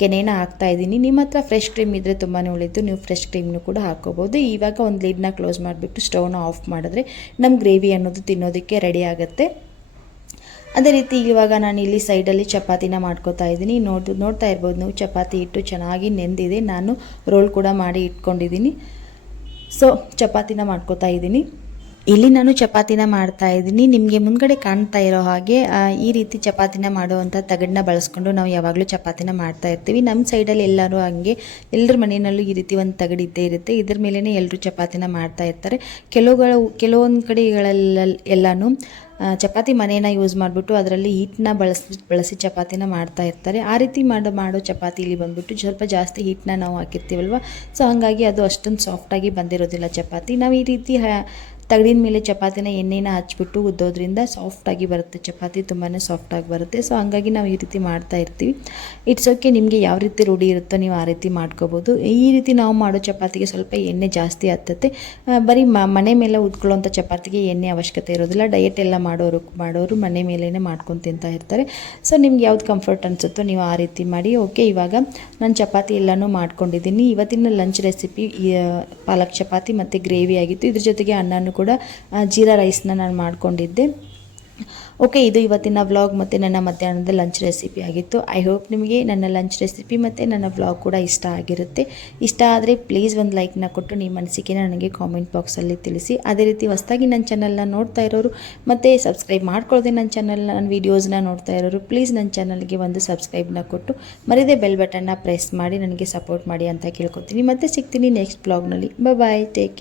ಕೆನೆನ ಹಾಕ್ತಾ ಇದ್ದೀನಿ. ನಿಮ್ಮ ಹತ್ರ ಫ್ರೆಶ್ ಕ್ರೀಮ್ ಇದ್ದರೆ ತುಂಬಾ ಒಳ್ಳೆಯದು ನೀವು ಫ್ರೆಶ್ ಕ್ರೀಮ್ನು ಕೂಡ ಹಾಕ್ಕೋಬೋದು ಇವಾಗ ಒಂದು ಲೀಡ್ನ ಕ್ಲೋಸ್ ಮಾಡಿಬಿಟ್ಟು ಸ್ಟವ್ನ ಆಫ್ ಮಾಡಿದ್ರೆ ನಮ್ಮ ಗ್ರೇವಿ ಅನ್ನೋದು ತಿನ್ನೋದಕ್ಕೆ ರೆಡಿ ಆಗುತ್ತೆ. ಅದೇ ರೀತಿ ಇವಾಗ ನಾನು ಇಲ್ಲಿ ಸೈಡಲ್ಲಿ ಚಪಾತಿನ ಮಾಡ್ಕೋತಾ ಇದ್ದೀನಿ. ನೋಡ್, ನೋಡ್ತಾ ಇರ್ಬೋದು ನೀವು, ಚಪಾತಿ ಇಟ್ಟು ಚೆನ್ನಾಗಿ ನೆಂದಿದೆ. ನಾನು ರೋಲ್ ಕೂಡ ಮಾಡಿ ಇಟ್ಕೊಂಡಿದ್ದೀನಿ. ಸೊ ಚಪಾತಿನ ಮಾಡ್ಕೋತಾ ಇದ್ದೀನಿ. ಇಲ್ಲಿ ನಾನು ಚಪಾತಿನ ಮಾಡ್ತಾ ಇದ್ದೀನಿ. ನಿಮಗೆ ಮುಂದ್ಗಡೆ ಕಾಣ್ತಾ ಇರೋ ಹಾಗೆ ಈ ರೀತಿ ಚಪಾತಿನ ಮಾಡುವಂಥ ತಗಡನ್ನ ಬಳಸ್ಕೊಂಡು ನಾವು ಯಾವಾಗಲೂ ಚಪಾತಿನ ಮಾಡ್ತಾ ಇರ್ತೀವಿ. ನಮ್ಮ ಸೈಡಲ್ಲಿ ಎಲ್ಲರೂ ಹಂಗೆ ಎಲ್ಲರ ಮನೆಯಲ್ಲೂ ಈ ರೀತಿ ಒಂದು ತಗಡು ಇದ್ದೇ ಇರುತ್ತೆ. ಇದ್ರ ಮೇಲೇ ಎಲ್ಲರೂ ಚಪಾತಿನ ಮಾಡ್ತಾ ಇರ್ತಾರೆ. ಕೆಲವುಗಳು, ಕೆಲವೊಂದು ಕಡೆಗಳಲ್ಲ ಎಲ್ಲನೂ ಚಪಾತಿ ಮನೇನ ಯೂಸ್ ಮಾಡಿಬಿಟ್ಟು ಅದರಲ್ಲಿ ಹಿಟ್ಟನ್ನ ಬಳಸಿ ಬಳಸಿ ಚಪಾತಿನ ಮಾಡ್ತಾ ಇರ್ತಾರೆ. ಆ ರೀತಿ ಮಾಡೋ ಮಾಡೋ ಚಪಾತಿ ಇಲ್ಲಿ ಬಂದ್ಬಿಟ್ಟು ಸ್ವಲ್ಪ ಜಾಸ್ತಿ ಹಿಟ್ಟನ್ನ ನಾವು ಹಾಕಿರ್ತೀವಲ್ವ? ಸೊ ಹಾಗಾಗಿ ಅದು ಅಷ್ಟೊಂದು ಸಾಫ್ಟಾಗಿ ಬಂದಿರೋದಿಲ್ಲ ಚಪಾತಿ. ನಾವು ಈ ರೀತಿ ತಗಡಿನ ಮೇಲೆ ಚಪಾತಿನ ಎಣ್ಣೆನ ಹಚ್ಬಿಟ್ಟು ಉದ್ದೋದ್ರಿಂದ ಸಾಫ್ಟಾಗಿ ಬರುತ್ತೆ. ಚಪಾತಿ ತುಂಬಾ ಸಾಫ್ಟಾಗಿ ಬರುತ್ತೆ. ಸೊ ಹಂಗಾಗಿ ನಾವು ಈ ರೀತಿ ಮಾಡ್ತಾ ಇರ್ತೀವಿ. ಇಟ್ಸ್ ಓಕೆ ನಿಮಗೆ ಯಾವ ರೀತಿ ರೂಢಿ ಇರುತ್ತೋ ನೀವು ಆ ರೀತಿ ಮಾಡ್ಕೋಬೋದು. ಈ ರೀತಿ ನಾವು ಮಾಡೋ ಚಪಾತಿಗೆ ಸ್ವಲ್ಪ ಎಣ್ಣೆ ಜಾಸ್ತಿ ಹತ್ತತ್ತೆ ಬರೀ ಮನೆ ಮೇಲೆ ಉದ್ಕೊಳ್ಳೋಂಥ ಚಪಾತಿಗೆ ಎಣ್ಣೆ ಅವಶ್ಯಕತೆ ಇರೋದಿಲ್ಲ. ಡಯಟ್ ಎಲ್ಲ ಮಾಡೋರು ಮಾಡೋರು ಮನೆ ಮೇಲೇ ಮಾಡ್ಕೊಂಡು ತಿಂತಾ ಇರ್ತಾರೆ. ಸೊ ನಿಮ್ಗೆ ಯಾವ್ದು ಕಂಫರ್ಟ್ ಅನಿಸುತ್ತೋ ನೀವು ಆ ರೀತಿ ಮಾಡಿ. ಓಕೆ ಇವಾಗ ನಾನು ಚಪಾತಿ ಎಲ್ಲನೂ ಮಾಡ್ಕೊಂಡಿದ್ದೀನಿ. ಇವತ್ತಿನ ಲಂಚ್ ರೆಸಿಪಿ ಪಾಲಕ್ ಚಪಾತಿ ಮತ್ತು ಗ್ರೇವಿ ಆಗಿತ್ತು. ಇದ್ರ ಜೊತೆಗೆ ಅನ್ನನೂ ಆ, ಜೀರಾ ರೈಸ್ನ ನಾನು ಮಾಡ್ಕೊಂಡಿದ್ದೆ. ಓಕೆ ಇದು ಇವತ್ತಿನ ವ್ಲಾಗ್ ಮತ್ತು ನನ್ನ ಮಧ್ಯಾಹ್ನದ ಲಂಚ್ ರೆಸಿಪಿ ಆಗಿತ್ತು. ಐ ಹೋಪ್ ನಿಮಗೆ ನನ್ನ ಲಂಚ್ ರೆಸಿಪಿ ಮತ್ತು ನನ್ನ ವ್ಲಾಗ್ ಕೂಡ ಇಷ್ಟ ಆಗಿರುತ್ತೆ. ಇಷ್ಟ ಆದರೆ ಪ್ಲೀಸ್ ಒಂದು ಲೈಕ್ನ ಕೊಟ್ಟು ನಿಮ್ಮ ಮನಸ್ಸಿಗೆ ನನಗೆ ಕಾಮೆಂಟ್ ಬಾಕ್ಸಲ್ಲಿ ತಿಳಿಸಿ. ಅದೇ ರೀತಿ ಹೊಸದಾಗಿ ನನ್ನ ಚಾನಲ್ನ ನೋಡ್ತಾ ಇರೋರು ಮತ್ತು ಸಬ್ಸ್ಕ್ರೈಬ್ ಮಾಡ್ಕೊಳ್ಳದೆ ನನ್ನ ಚಾನಲ್ನ ನನ್ನ ವೀಡಿಯೋಸ್ನ ನೋಡ್ತಾ ಇರೋರು ಪ್ಲೀಸ್ ನನ್ನ ಚಾನಲ್ಗೆ ಒಂದು ಸಬ್ಸ್ಕ್ರೈಬ್ನ ಕೊಟ್ಟು. ಮರಿದೇ ಬೆಲ್ ಬಟನ್ನ ಪ್ರೆಸ್ ಮಾಡಿ ನನಗೆ ಸಪೋರ್ಟ್ ಮಾಡಿ ಅಂತ ಕೇಳ್ಕೊತೀನಿ. ಮತ್ತೆ ಸಿಗ್ತೀನಿ ನೆಕ್ಸ್ಟ್ ಬ್ಲಾಗ್ನಲ್ಲಿ ಬಾಯ್ ಟೇಕ್